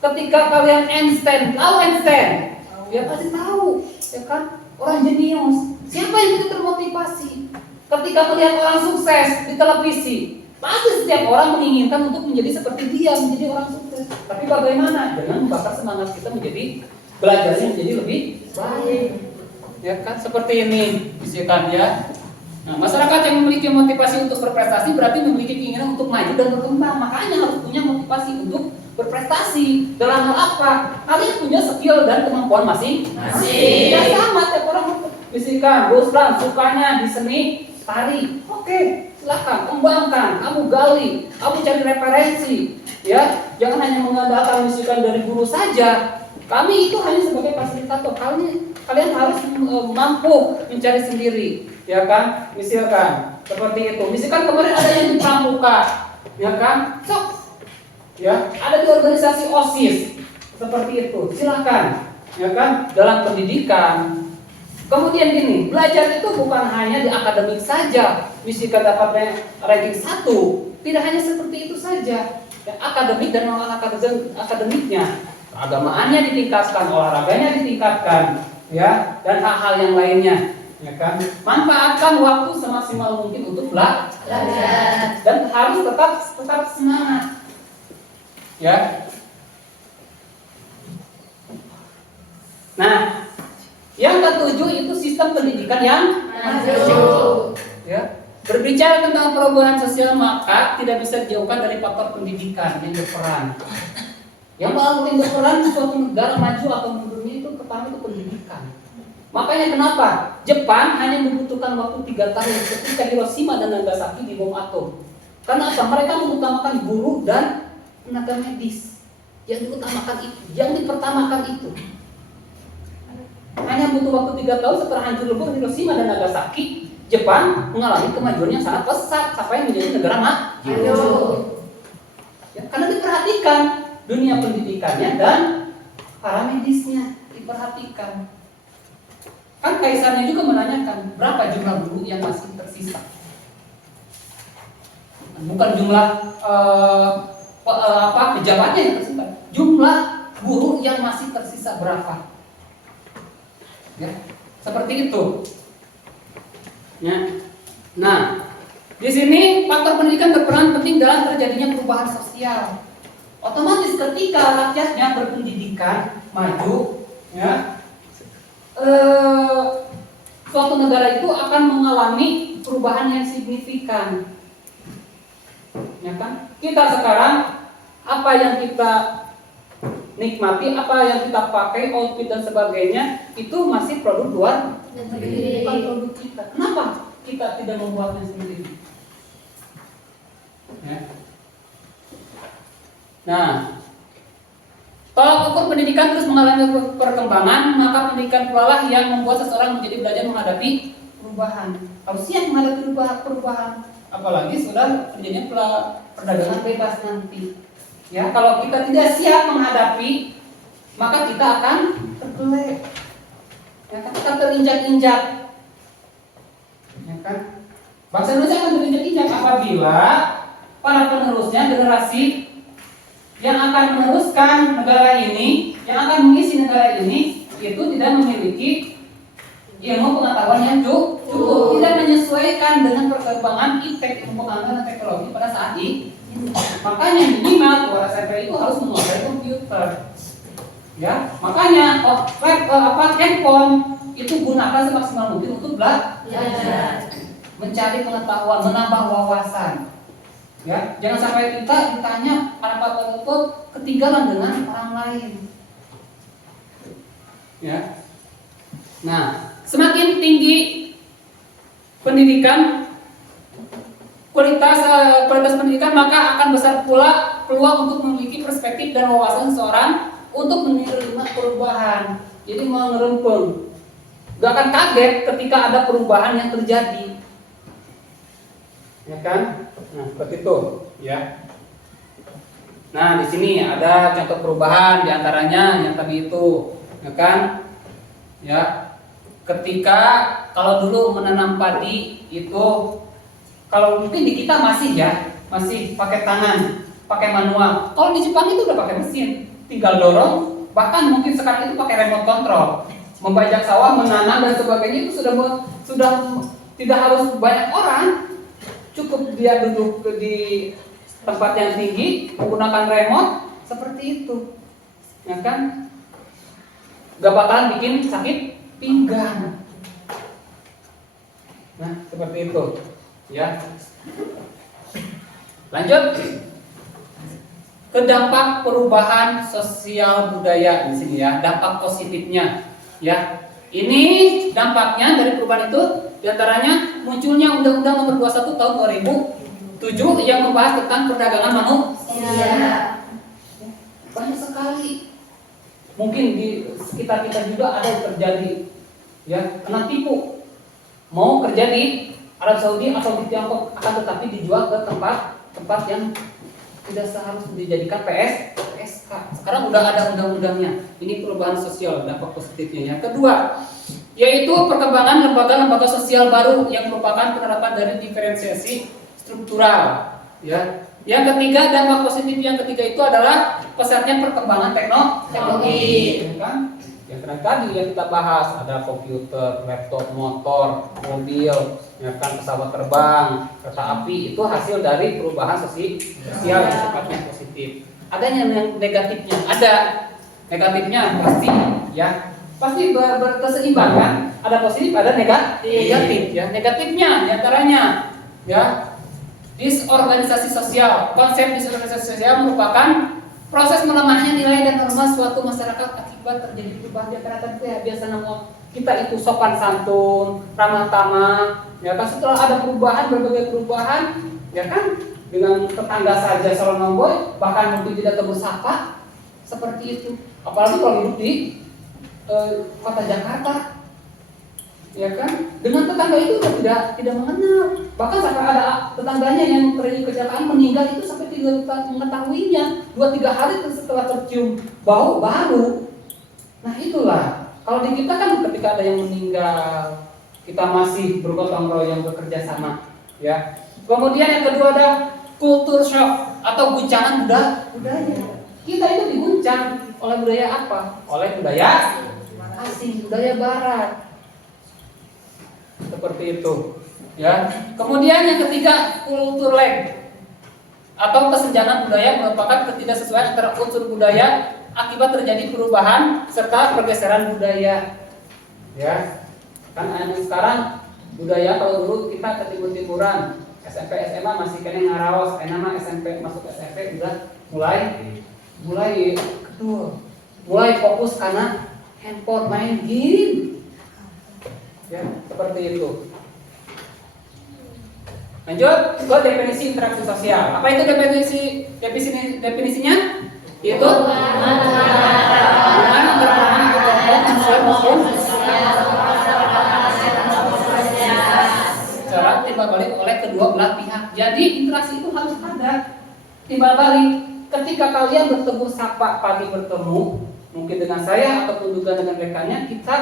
Ketika kalian Einstein, tahu Einstein, ya pasti tahu, ya kan, orang jenius. Siapa yang tidak termotivasi? Ketika melihat orang sukses di televisi, Pasti setiap orang menginginkan untuk menjadi seperti dia, menjadi orang sukses. Tapi bagaimana? Dengan membakar semangat kita menjadi belajarnya menjadi lebih baik. Ya kan seperti ini bisikan ya. Nah, masyarakat yang memiliki motivasi untuk berprestasi berarti memiliki keinginan untuk maju dan berkembang. Makanya harus punya motivasi untuk berprestasi. Dalam hal apa? Kalian punya skill dan kemampuan masing-masing. Ya sama tiap orang bisikan, Ruslan sukanya di seni tari. Oke, silakan kembangkan, kamu gali, kamu cari referensi, ya. Jangan hanya mengandalkan bisikan dari guru saja. Kami itu hanya sebagai fasilitator. Kalian harus mampu mencari sendiri, ya kan? Misalkan seperti itu. Misalkan kemarin ada yang di pramuka, ya kan? Sok, ya. Ada di organisasi OSIS, seperti itu. Silakan, ya kan? Dalam pendidikan. Kemudian gini, belajar itu bukan hanya di akademik saja. Misalkan dapat ranking 1, tidak hanya seperti itu saja. Ya, akademik dan non akademiknya, keagamaannya ditingkatkan, olahraganya ditingkatkan, ya, dan hal-hal yang lainnya, ya kan. Manfaatkan waktu semaksimal mungkin untuk belajar dan harus tetap semangat, ya. Nah, yang ketujuh itu sistem pendidikan yang maju. Ya. Berbicara tentang perubahan sosial maka tidak bisa dijauhkan dari faktor pendidikan yang berperan. Yang paling berperan suatu negara maju atau mundurnya itu pertama itu pendidikan. Makanya kenapa Jepang hanya membutuhkan waktu 3 tahun ketika Hiroshima dan Nagasaki dibom atom. Karena apa? Mereka mengutamakan guru dan tenaga medis. Yang diutamakan itu, yang dipertamakan itu. Hanya butuh waktu 3 tahun setelah hancur lebur Hiroshima dan Nagasaki, Jepang mengalami kemajuan yang sangat pesat sampai menjadi negara maju. Ya, karena diperhatikan dunia pendidikannya dan para medisnya diperhatikan. Kan kaisarnya juga menanyakan berapa jumlah guru yang masih tersisa. Bukan jumlah pejabatnya yang tersisa, jumlah guru yang masih tersisa berapa. Ya, seperti itu. Ya. Nah, di sini faktor pendidikan berperan penting dalam terjadinya perubahan sosial. Otomatis ketika rakyatnya berpendidikan, maju, ya, suatu negara itu akan mengalami perubahan yang signifikan. Ya kan? Kita sekarang apa yang kita nikmati, apa yang kita pakai, outfit dan sebagainya itu masih produk luar negeri, bukan produk kita. Kenapa kita tidak membuatnya sendiri? Ya. Nah, tolak ukur pendidikan terus mengalami perkembangan, maka pendidikan pula lah yang membuat seseorang menjadi belajar menghadapi perubahan. Harus siap menghadapi perubahan, apalagi sudah terjadinya perdagangan bebas nanti. Ya, kalau kita tidak siap menghadapi, maka kita akan terbelah. Ya, kita terinjak-injak. Ya kan? Bangsa Indonesia akan terinjak-injak apabila para penerusnya, generasi yang akan meneruskan negara ini, yang akan mengisi negara ini, itu tidak memiliki ilmu pengetahuan yang cukup, tidak menyesuaikan dengan perkembangan ilmu pengetahuan teknologi pada saat ini. Makanya minimal keluar SMP itu harus menguasai komputer. Ya, makanya handphone itu gunakan semaksimal mungkin untuk belajar, mencari pengetahuan, menambah wawasan. Ya, jangan sampai kita ditanya apa itu ketinggalan dengan orang lain. Ya. Nah, semakin tinggi pendidikan, kualitas pendidikan, maka akan besar pula peluang untuk memiliki perspektif dan wawasan seseorang untuk menerima perubahan. Jadi mengerempeng, gak akan kaget ketika ada perubahan yang terjadi, ya kan? Nah, seperti itu, ya. Nah, di sini ada contoh perubahan diantaranya yang tadi itu, ya kan? Ya, ketika kalau dulu menanam padi itu, kalau mungkin di kita masih pakai tangan, pakai manual. Kalau di Jepang itu udah pakai mesin, tinggal dorong. Bahkan mungkin sekarang itu pakai remote control, membajak sawah, menanam dan sebagainya itu sudah tidak harus banyak orang. cukup dia duduk di tempat yang tinggi menggunakan remote seperti itu, ya kan? Gak bakalan bikin sakit pinggang. Nah, seperti itu, ya. Lanjut ke dampak perubahan sosial budaya di sini ya, dampak positifnya, ya. Ini dampaknya dari perubahan itu, diantaranya munculnya Undang-Undang Nomor 21 Tahun 2007 yang membahas tentang perdagangan manusia. Banyak sekali. Mungkin di sekitar kita juga ada yang terjadi, ya, kena tipu. Mau kerja di Arab Saudi atau di Tiongkok, akan tetapi dijual ke tempat yang tidak seharusnya dijadikan PSK. Sekarang udah ada undang-undangnya. Ini perubahan sosial, dampak positifnya. Yang kedua, yaitu perkembangan lembaga-lembaga sosial baru yang merupakan penerapan dari diferensiasi struktural. Ya. Yang ketiga, dampak positif yang ketiga itu adalah pesatnya perkembangan teknologi. Ya kan? Yang tadi yang kita bahas ada komputer, laptop, motor, mobil, ya kan, pesawat terbang, kereta api, itu hasil dari perubahan sosial yang sifatnya positif. Adanya yang negatifnya, ada negatifnya pasti, ya pasti berkeseimbangan kan? Ada positif, ada negatif, ya. Negatifnya diantaranya, ya, disorganisasi sosial. Konsep disorganisasi sosial merupakan proses melemahnya nilai dan norma suatu masyarakat akibat terjadi perubahan di antara ya, biasanya kita itu sopan santun, ramah tamah, ya kan, setelah ada perubahan, berbagai perubahan, ya kan, dengan tetangga saja selalu nomboy, bahkan mungkin tidak tegur sapa, seperti itu. Apalagi kalau hidup di kota Jakarta, ya kan, dengan tetangga itu sudah tidak mengenal, bahkan sampai ada tetangganya yang terjadi kecelakaan meninggal itu sampai tidak mengetahuinya 2-3 hari setelah tercium bau baru. Nah itulah, kalau di kita kan ketika ada yang meninggal kita masih bergotong royong bekerja sama, ya. Kemudian yang kedua ada kultur shock atau guncangan budaya. Kita itu diguncang oleh budaya apa? Oleh budaya asing, budaya barat. Seperti itu, ya. Kemudian yang ketiga, kultur lag atau kesenjangan budaya merupakan ketidaksesuaian antara unsur budaya akibat terjadi perubahan serta pergeseran budaya. Ya. Kan sekarang budaya kalau dulu kita ke timur-timuran, SMP SMA masih kena ngaraos, mah SMP masuk SMP udah mulai fokus karena handphone, main game. Ya, seperti itu. Lanjut ke definisi interaksi sosial. Apa itu definisinya? Itu secara timbal balik oleh kedua belah pihak. Jadi interaksi itu harus ada timbal balik. Ketika kalian bertemu sapa pagi bertemu, mungkin dengan saya ataupun juga dengan rekannya, kita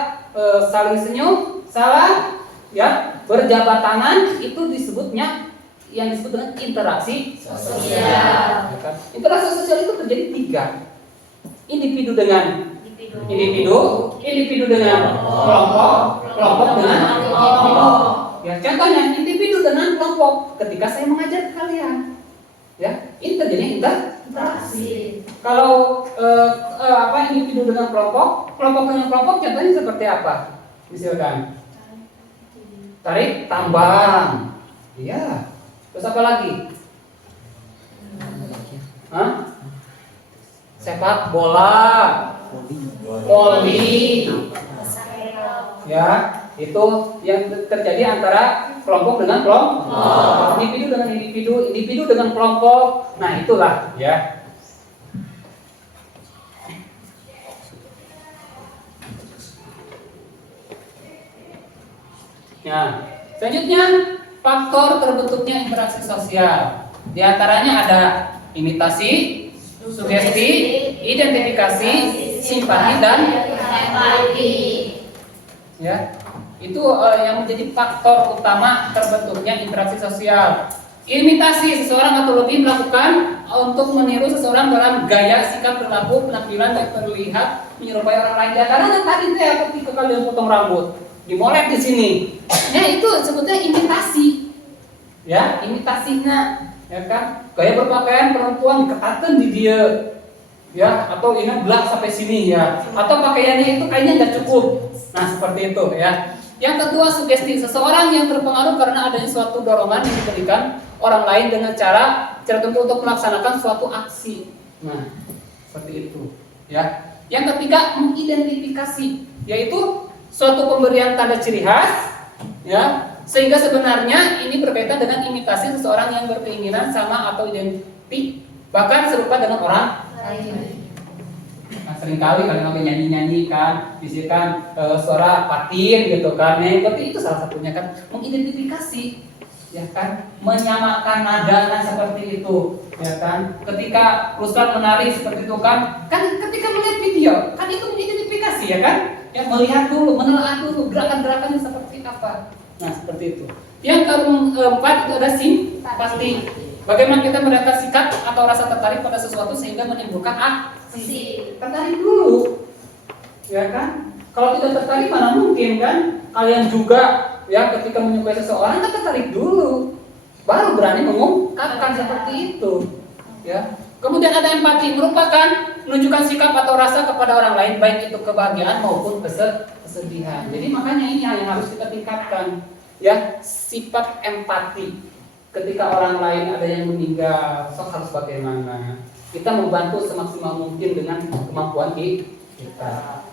saling senyum, salam, ya, berjabat tangan, itu disebutnya yang disebut dengan interaksi sosial. Interaksi sosial itu terjadi 3. Individu dengan individu dengan kelompok dengan kelompok. Ya, contohnya individu dengan kelompok. Ketika saya mengajar kalian, ya, ini terjadi interaksi. Kalau individu dengan kelompok dengan kelompok, contohnya seperti apa? Misalkan tarik tambang, iya. Terus apa lagi? Sepak bola, voli, ya, itu yang terjadi antara kelompok dengan kelompok, individu dengan kelompok. Nah itulah, ya. Nah, selanjutnya faktor terbentuknya interaksi sosial. Di antaranya ada imitasi, sugesti, identifikasi, simpati dan empati. Ya, itu yang menjadi faktor utama terbentuknya interaksi sosial. Imitasi, seseorang atau lebih melakukan untuk meniru seseorang dalam gaya, sikap, perilaku, penampilan yang terlihat menyerupai orang lain. Karena tadi itu ya, ketika kalian potong rambut, dimolek di sini. Nah, itu sebetulnya imitasi. ya imitasinya, ya kan? Gaya berpakaian perempuan diketatkan di dia, ya, atau ini belak sampai sini ya, atau pakaiannya itu kayaknya nggak cukup. Nah seperti itu ya. Yang kedua sugesti, seseorang yang terpengaruh karena adanya suatu dorongan yang diberikan orang lain dengan cara tertentu untuk melaksanakan suatu aksi. Nah seperti itu ya. Yang ketiga mengidentifikasi, yaitu suatu pemberian tanda ciri khas, ya, sehingga sebenarnya ini berkaitan dengan imitasi seseorang yang berkeinginan sama atau identik bahkan serupa dengan orang lain. Nah, seringkali kalian nyanyi-nyanyi kan, bisikan suara patin gitu kan, berarti itu salah satunya kan mengidentifikasi, ya kan, menyamakan nada seperti itu, ya kan. Ketika Ruslan menari seperti itu kan ketika melihat video kan itu mengidentifikasi, ya kan, ya melihat dulu, menelaah dulu gerakan-gerakannya seperti apa. Nah seperti itu. Yang keempat itu ada simpati. Bagaimana kita mendapatkan sikap atau rasa tertarik pada sesuatu sehingga menimbulkan aksi. Tertarik dulu, ya kan? Kalau tidak tertarik mana mungkin kan? Kalian juga ya ketika menyukai seseorang kan tertarik dulu, baru berani mengungkapkan seperti itu, ya. Kemudian ada empati, merupakan menunjukkan sikap atau rasa kepada orang lain, baik itu kebahagiaan maupun kesedihan. Jadi makanya ini yang harus kita tingkatkan, ya, sifat empati. Ketika orang lain ada yang meninggal, sok harus bagaimana? Kita membantu semaksimal mungkin dengan kemampuan kita.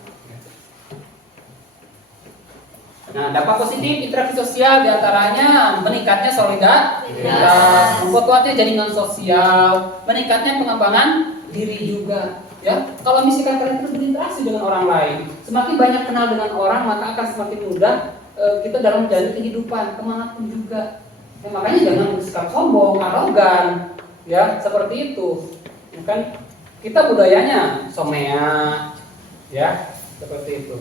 Nah, dampak positif interaksi sosial diantaranya meningkatnya solidaritas, memperkuatnya jaringan sosial, meningkatnya pengembangan diri juga. Ya, kalau misalkan kalian terus berinteraksi dengan orang lain, semakin banyak kenal dengan orang, maka akan semakin mudah kita dalam menjalani kehidupan kemanapun juga. Ya, makanya jangan bersikap sombong, arogan, ya seperti itu. Kan kita budayanya somea, ya seperti itu.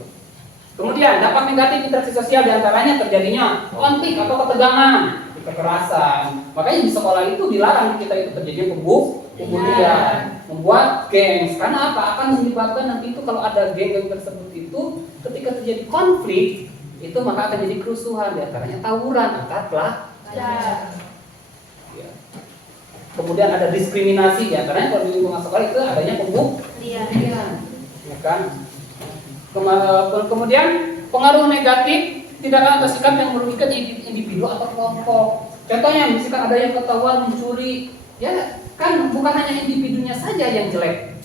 Kemudian dampak negatif interaksi sosial diantaranya terjadinya konflik atau ketegangan, kekerasan. Makanya di sekolah itu dilarang kita itu terjadinya pembulian, membuat gengs. Karena apa? Akan menyebabkan nanti itu kalau ada geng tersebut itu ketika terjadi konflik itu maka akan jadi kerusuhan, diantaranya tawuran antar pelajar. Ya. Kemudian ada diskriminasi, diantaranya kalau di lingkungan sekolah itu adanya pembulian, ya kan? Kemudian pengaruh negatif tindakan atau sikap yang merugikan individu atau kelompok. Contohnya misalkan ada yang ketahuan mencuri, ya kan bukan hanya individunya saja yang jelek,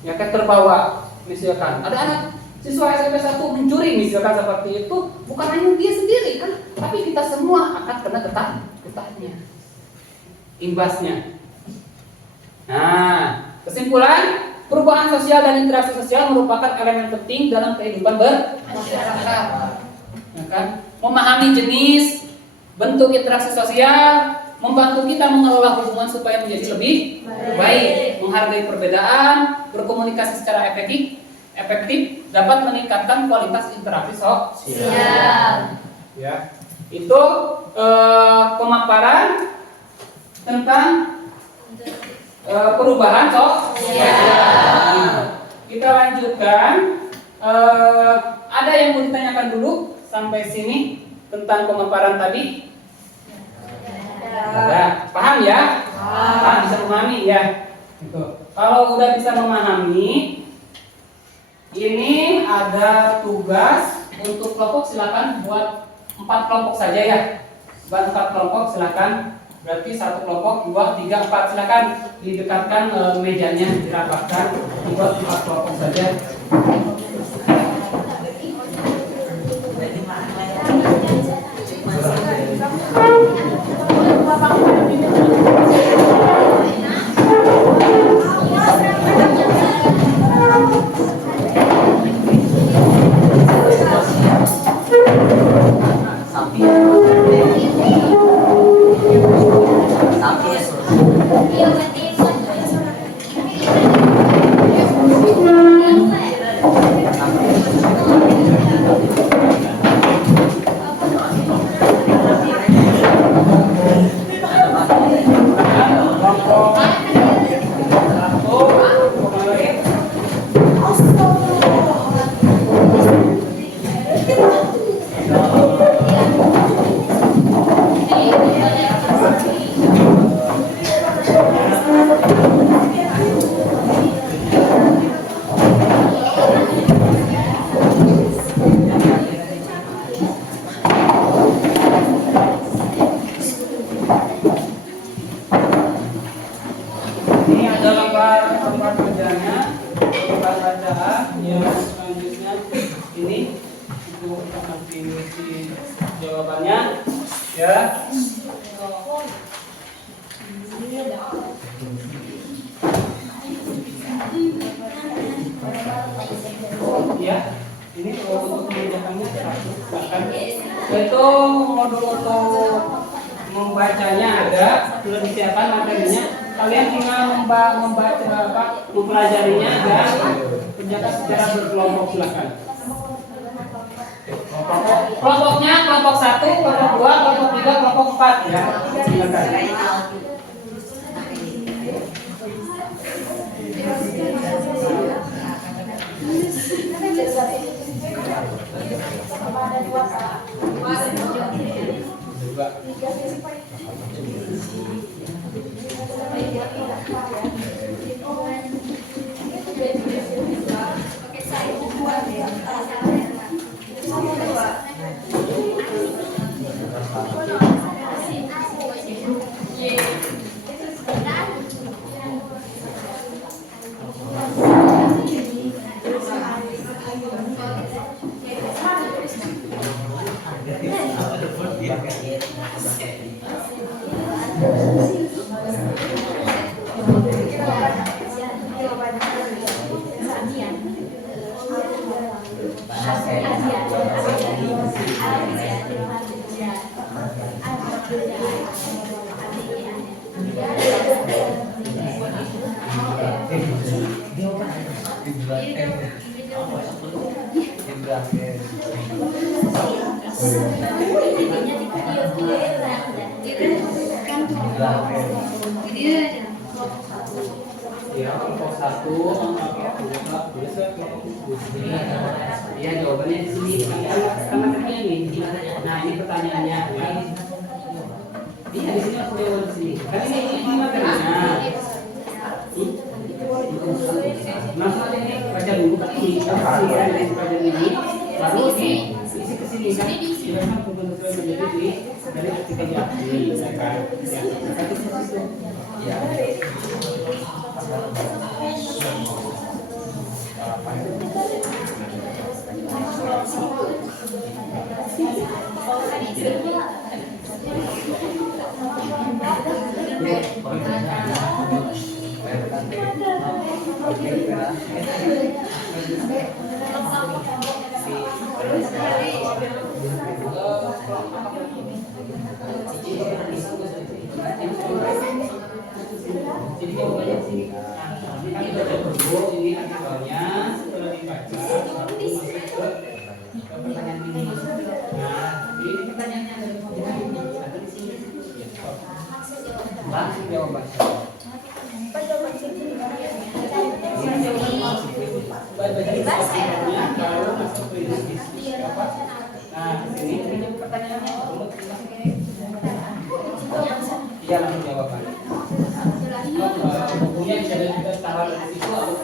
ya kan terbawa. Misalkan ada anak siswa SMP 1 mencuri, misalkan seperti itu, bukan hanya dia sendiri kan, tapi kita semua akan kena getahnya, imbasnya. Nah, kesimpulan, perubahan sosial dan interaksi sosial merupakan elemen penting dalam kehidupan bermasyarakat. Ya kan? Memahami jenis, bentuk interaksi sosial, membantu kita mengelola hubungan supaya menjadi lebih baik, menghargai perbedaan, berkomunikasi secara efektif dapat meningkatkan kualitas interaksi sosial. Ya, itu pemaparan tentang perubahan sosial. Kita lanjutkan. Ada yang mau ditanyakan dulu sampai sini tentang pemaparan tadi? Ada. Paham ya? Paham, bisa memahami ya. Gitu. Kalau udah bisa memahami, ini ada tugas untuk kelompok, silakan buat 4 kelompok saja ya. Buat 4 kelompok silakan. Berarti 1 kelompok, 2, 3, 4 silakan didekatkan mejanya, dirapatkan, dibuat 4 kelompok saja. Ya. Ya, ini untuk mengerjakannya akan itu modul untuk membacanya ada, sudah disiapkan materinya. Kalian tinggal membaca mempelajarinya dan kerjakan secara berkelompok silakan. Kelompoknya kelompok 1, kelompok 2, kelompok 3, kelompok 4 ya. Silakan. Ya, kelompok 1, ya jawabannya di sini. Sama tadi nih. Nah, ini pertanyaannya. Iya, di sini aku jawab di sini. Kan ini materinya. Maksudnya ini baca dulu kan ini, baca ini, baru isi ke sini kan. Silakan pembentukan menjadi dari ketika diakui, ya kan? Ya. Jadi jawabannya sini. Kan kita ada dulu ini artikelnya setelah dibaca baru masuk ke pertanyaan ini. Nah, ini pertanyaannya ada di sini. Langsung jawaban. Baru masuk ke ini. Nah, ini pertanyaannya. Iya, langsung jawaban. Bukunya bisa kita taruh di situ atau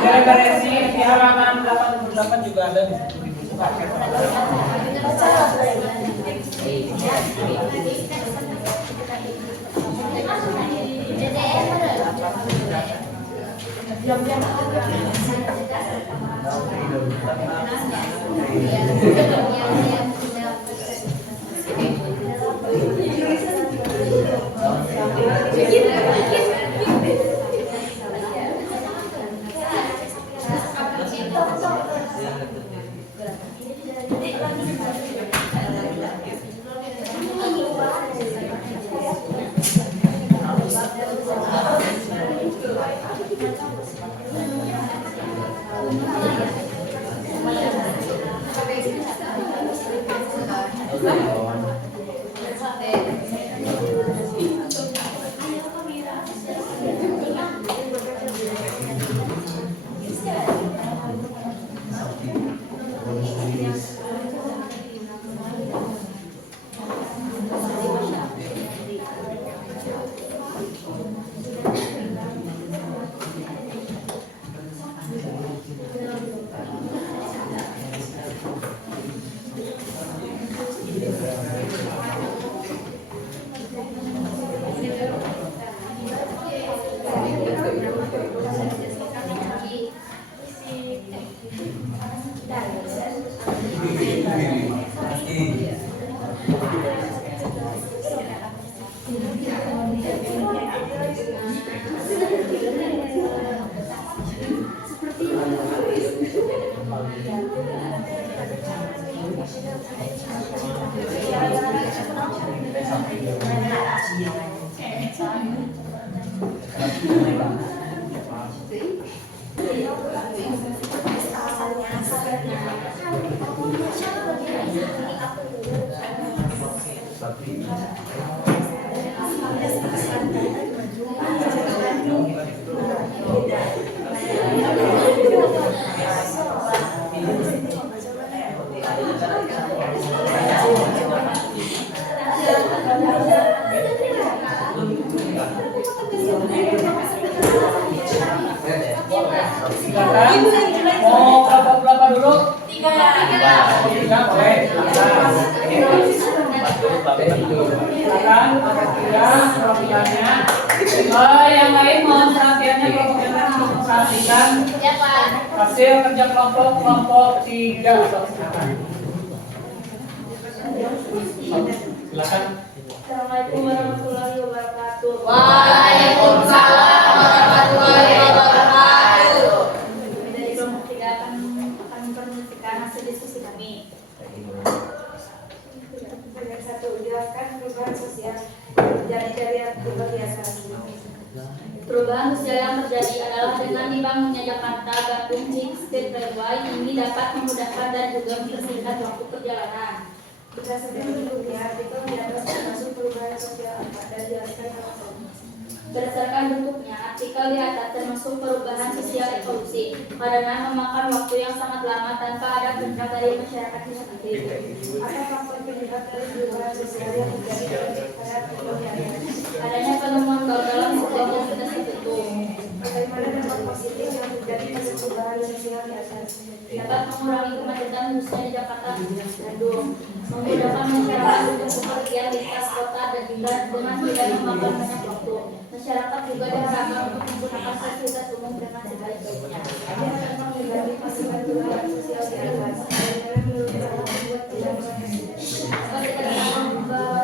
Referensi di halaman 88 juga ada di buku paket. Silakan. Mau berapa dulu? 3. Tiga, boleh. Silakan. Ada 3 perwakilannya. Yang lain mohon perhatiannya, kelompok perhatikan Ya, Pak. hasil kerja kelompok 3. Silakan. Assalamualaikum warahmatullahi wabarakatuh. Waalaikumsalam warahmatullahi wabarakatuh. Kami dari kelompok 3 akan mempresentasikan hasil diskusi kami. Bagian 1, jelaskan perubahan sosial dari aktivitas asasi. Perubahan sosial yang terjadi adalah dengan dibangunnya Jakarta Bandung Chick State Railway ini dapat memudahkan dan juga mempersingkat waktu perjalanan. Berdasarkan bentuknya, artikel di atas termasuk perubahan sosial apa dan jelaskan alasannya. Berdasarkan bentuknya, artikel di atas termasuk perubahan sosial evolusi karena memakan waktu yang sangat lama tanpa ada perintah dari masyarakat itu sendiri. Apa faktor penyebab dari perubahan sosial yang terjadi pada artikel di atas? Adanya penemuan baru dalam sebuah komunitas tertentu. Bagaimana dampak positif yang terjadi pada perubahan sosial di atas? Dapat mengurangi kemacetan khususnya di Jakarta dan Bandung, memudahkan masyarakat untuk bepergian lintas kota dan juga dengan tidak memakan banyak waktu. Masyarakat juga diharapkan untuk menggunakan fasilitas umum dengan sebaik-baiknya. Dampak negatif akibat perubahan sosial di atas. Bagaimana menurut Bapak membuat tidak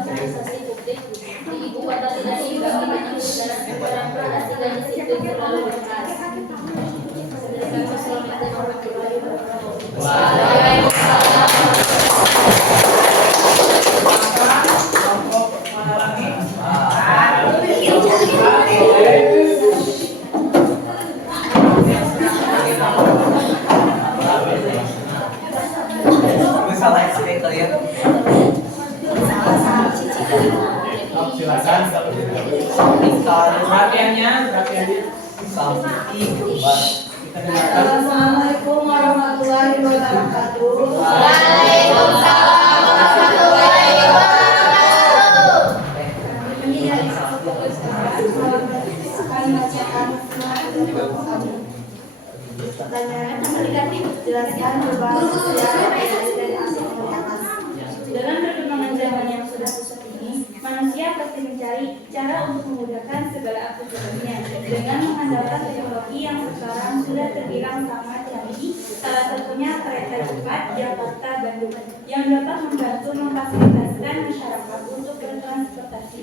organisasi publik di ibu kota tidak diimbangi dengan kesadaran transparansi dan disiplin berlalu lintas. Assalamualaikum warahmatullahi wabarakatuh. Waalaikumsalam. Kelompok mana lagi? Silakan. Perhatiannya. Kita dengarkan. Assalamualaikum warahmatullahi wabarakatuh. Waalaikumsalam warahmatullahi wabarakatuh. Pertanyaan negatif, jelaskan perubahan sosial dari aspek di atas. Dalam perkembangan zaman yang sudah pesat ini, manusia pasti mencari cara untuk memudahkan segala aktivitasnya dengan mengandalkan teknologi yang sekarang sudah terbilang sangat canggih. Salah satunya kereta cepat Jakarta Bandung yang dapat membantu memfasilitasi masyarakat untuk bertransportasi.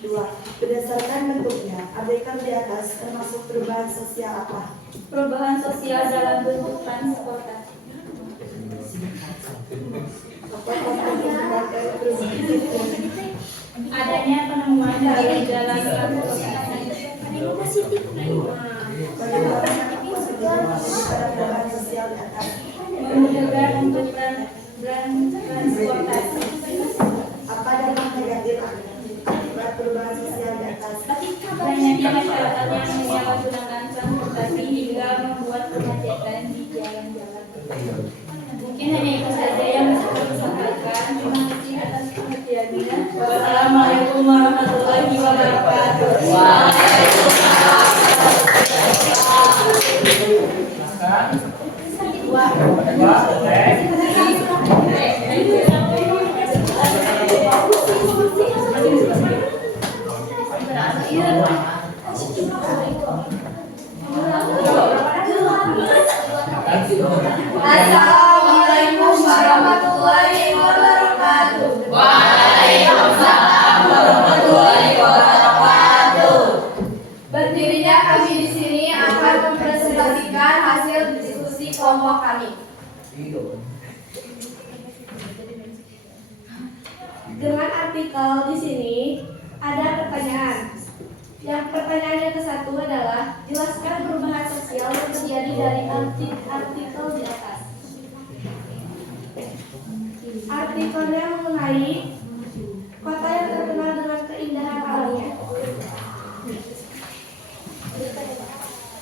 2. Berdasarkan bentuknya, abaikan di atas termasuk perubahan sosial apa? Perubahan sosial dalam bentuk transportasi. Adanya penemuan dari jalan transportasi. Perubahan sosial di atas. Memudahkan untuk transportasi. Apa dampak negatif akibat perubahan sosial di atas? Banyaknya masyarakat yang menyalahgunakan transportasi hingga membuat kemacetan di jalan-jalan. Mungkin hanya itu saja yang bisa kami sampaikan. Terima kasih atas perhatiannya. Wassalamualaikum warahmatullahi wabarakatuh. Assalamualaikum warahmatullahi wabarakatuh. Waalaikumsalam warahmatullahi wabarakatuh. Berdirinya kami di sini akan mempresentasikan hasil diskusi kelompok kami. Dengan artikel di sini ada pertanyaan. Yang pertanyaannya ke satu adalah jelaskan perubahan sosial yang terjadi dari artikel di atas. Artikelnya mengenai kota yang terkenal dengan keindahan alamnya.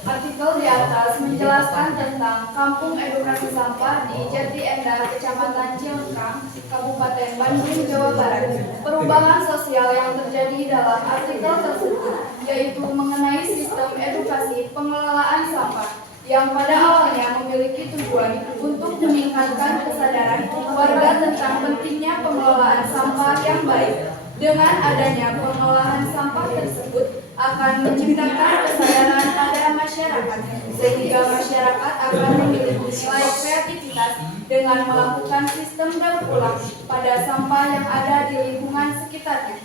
Artikel di atas menjelaskan tentang Kampung Edukasi Sampah di Jati Endah, Kecamatan Cilengkang, Kabupaten Bandung, Jawa Barat. Perubahan sosial yang terjadi dalam artikel tersebut yaitu mengenai sistem edukasi pengelolaan sampah yang pada awalnya memiliki tujuan untuk meningkatkan kesadaran warga tentang pentingnya pengelolaan sampah yang baik. Dengan adanya pengelolaan sampah tersebut akan menciptakan kesadaran pada masyarakat, sehingga masyarakat akan memiliki nilai kreativitas dengan melakukan sistem daur ulang pada sampah yang ada di lingkungan sekitarnya.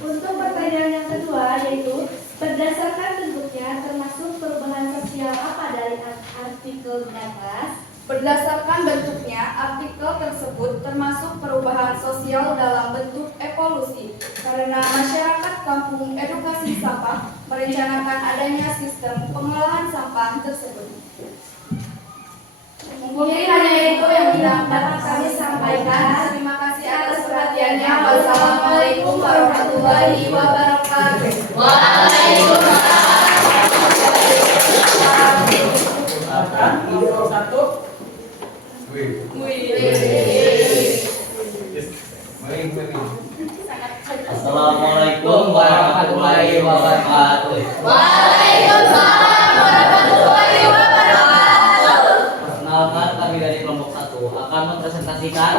Untuk pertanyaan yang kedua yaitu berdasarkan bentuknya termasuk perubahan sosial apa dari artikel di atas? Berdasarkan bentuknya, artikel tersebut termasuk perubahan sosial dalam bentuk evolusi karena masyarakat kampung edukasi sampah merencanakan adanya sistem pengolahan sampah tersebut. Mungkin hanya itu yang dapat kami sampaikan. Terima kasih atas perhatiannya. Wassalamualaikum warahmatullahi wabarakatuh. Satu. Assalamualaikum warahmatullahi wabarakatuh. Waalaikumsalam warahmatullahi wabarakatuh. Perkenalkan, kami dari kelompok 1 akan mempresentasikan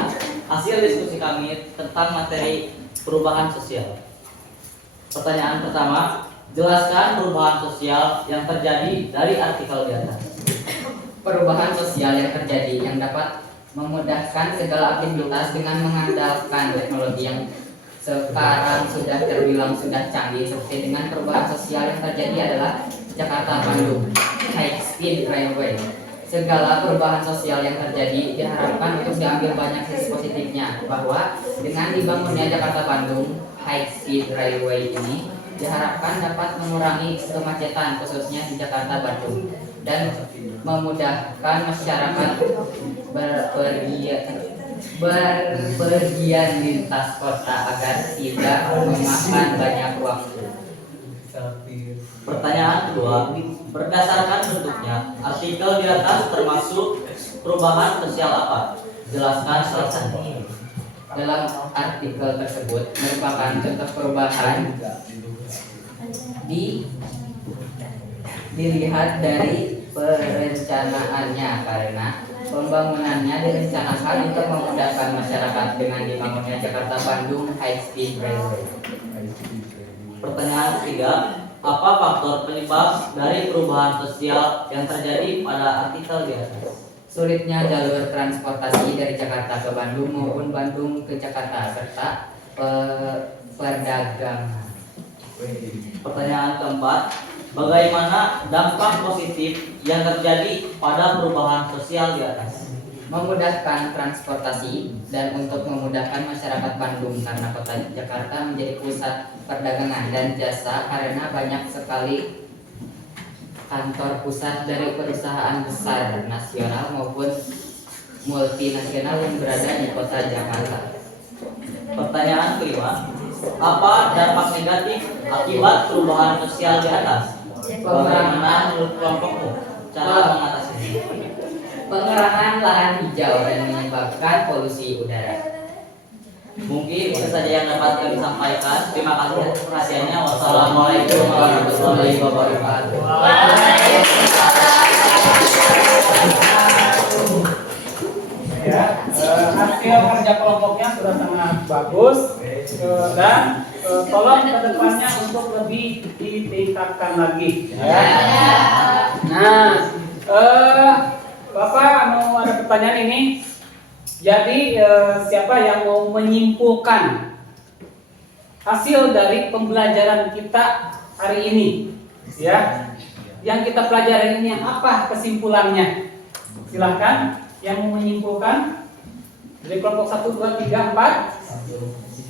hasil diskusi kami tentang materi perubahan sosial. Pertanyaan pertama, jelaskan perubahan sosial yang terjadi dari artikel di atas. Perubahan sosial yang terjadi yang dapat memudahkan segala aktivitas dengan mengandalkan teknologi yang sekarang sudah terbilang sudah canggih, seperti dengan perubahan sosial yang terjadi adalah Jakarta-Bandung High Speed Railway. Segala perubahan sosial yang terjadi diharapkan untuk diambil banyak sisi positifnya, bahwa dengan dibangunnya Jakarta-Bandung High Speed Railway ini diharapkan dapat mengurangi kemacetan khususnya di Jakarta-Bandung dan memudahkan masyarakat berpergian lintas kota agar tidak memakan banyak waktu. Pertanyaan kedua, berdasarkan bentuknya, artikel di atas termasuk perubahan sosial apa? Jelaskan salah satu. Dalam artikel tersebut merupakan contoh perubahan dilihat dari perencanaannya, karena pembangunannya direncanakan untuk memudahkan masyarakat dengan dibangunnya Jakarta-Bandung High Speed Railway. Pertanyaan ketiga, apa faktor penyebab dari perubahan sosial yang terjadi pada artikel di atas? Sulitnya jalur transportasi dari Jakarta ke Bandung maupun Bandung ke Jakarta serta perdagangan. Pertanyaan keempat, bagaimana dampak positif yang terjadi pada perubahan sosial di atas? Memudahkan transportasi dan untuk memudahkan masyarakat Bandung karena kota Jakarta menjadi pusat perdagangan dan jasa karena banyak sekali kantor pusat dari perusahaan besar nasional maupun multinasional yang berada di kota Jakarta. Pertanyaan kelima, apa dampak negatif akibat perubahan sosial di atas? Bagaimana menurut kelompokmu cara mengatasinya? Pengurangan lahan hijau dan menyebabkan polusi udara. Mungkin itu saja yang dapat kami sampaikan. Terima kasih atas perhatiannya. Wassalamualaikum warahmatullahi wabarakatuh. Ya, hasil kerja kelompoknya sudah sangat bagus dan tolong ke depannya untuk lebih ditingkatkan lagi. Ya. Nah, Bapak mau ada pertanyaan ini. Jadi siapa yang mau menyimpulkan hasil dari pembelajaran kita hari ini? Ya, yang kita pelajari ini apa kesimpulannya? Silahkan yang mau menyimpulkan dari kelompok 1, 2, 3, 4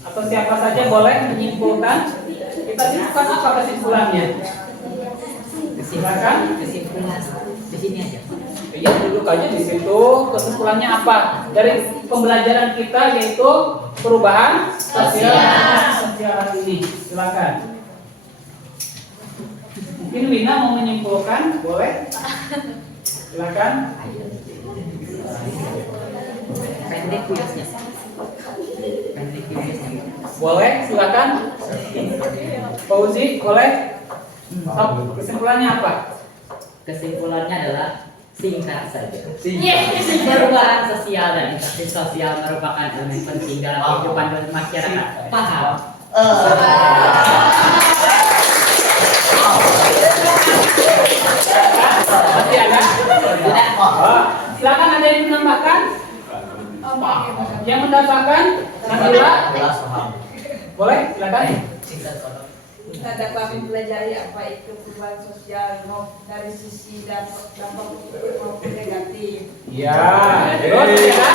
atau siapa saja boleh menyimpulkan. Kita simpulkan apa kesimpulannya? Silakan. Kesimpulan di sini aja. Ya, duduk aja di situ. Kesimpulannya apa dari pembelajaran kita, yaitu perubahan sosial hari ini? Silakan. Mungkin Wina mau menyimpulkan, boleh? Silakan. Pendek kuisnya. Pendek kuisnya. Boleh, silakan. Pak Uzi, boleh? Sok, kesimpulannya apa? Kesimpulannya adalah singkat saja. Perubahan sosial dan interaksi sosial merupakan elemen penting dalam kehidupan masyarakat. Paham? Masih ada? Oh, silakan ada yang menambahkan? Yang mendapatkan? Nabila? Boleh, silakan. Kita dapat mempelajari apa itu perubahan sosial dari sisi dampak positif maupun negatif. Ya, terus ya.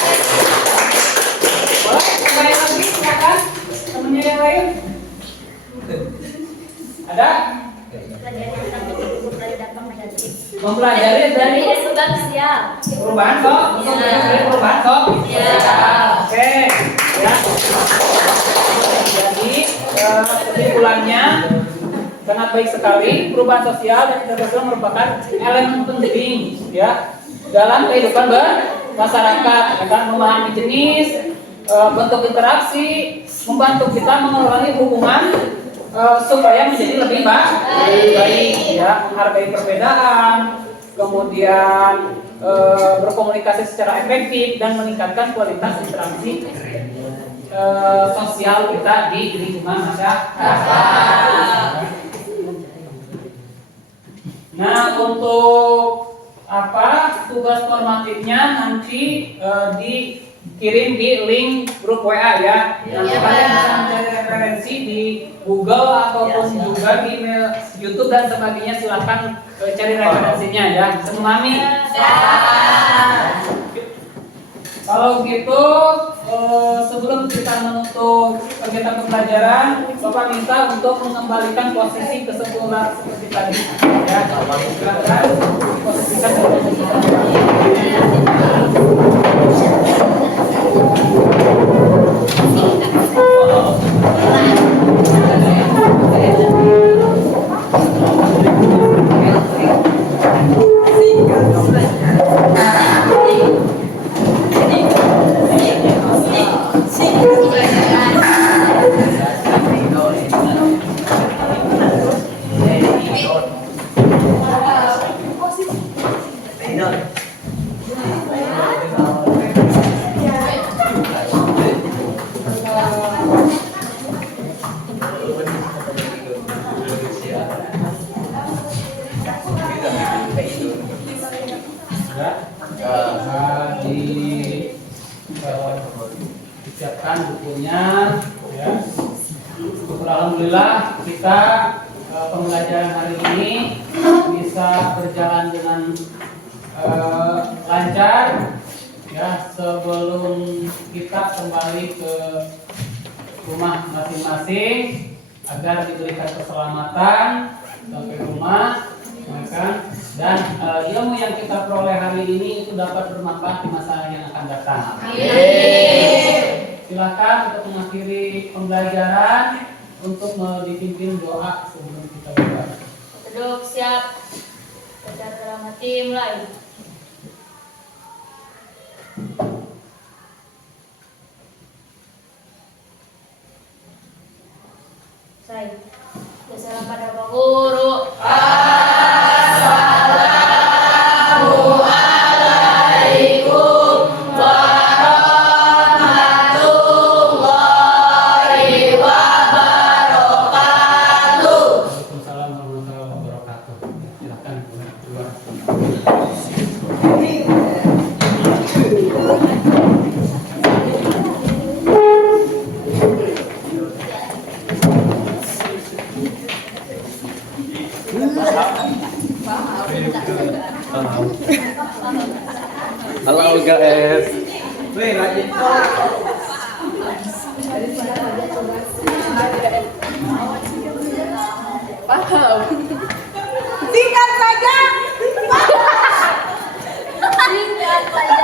Boleh, kembali lagi, silakan. Temennya yang lain? Ada? Mempelajari dari perubahan sosial. perubahan kok? Dari perubahan kok? Oke, ya. Jadi kesimpulannya sangat baik sekali. Perubahan sosial dan interaksi sosial merupakan elemen penting ya dalam kehidupan bermasyarakat, akan memahami jenis, bentuk interaksi, membantu kita mengurangi hubungan supaya menjadi lebih baik ya, menghargai perbedaan, kemudian berkomunikasi secara efektif dan meningkatkan kualitas interaksi sosial kita di lingkungan masyarakat. Nah, untuk tugas formatifnya nanti dikirim di link grup WA ya. Nanti kalian bisa mencari referensi di Google ataupun juga di YouTube dan sebagainya. Silakan cari referensinya ya. Memahami? Kalau gitu, sebelum kita menutup kegiatan pembelajaran, Bapak minta untuk mengembalikan posisi ke semula seperti tadi. Ya, silakan posisikan seperti disiapkan bukunya ya. Alhamdulillah kita pembelajaran hari ini bisa berjalan dengan lancar ya. Sebelum kita kembali ke rumah masing-masing agar diberikan keselamatan sampai rumah, maka dan ilmu yang kita peroleh hari ini itu dapat bermanfaat di masa yang akan datang. Silakan untuk mengakhiri pembelajaran untuk dipimpin doa sebelum kita berdoa. Duduk siap. Baca teramati mulai. Saya. Salam pada Pak Guru. Halo guys. Paham. Singkat saja. Singkat saja.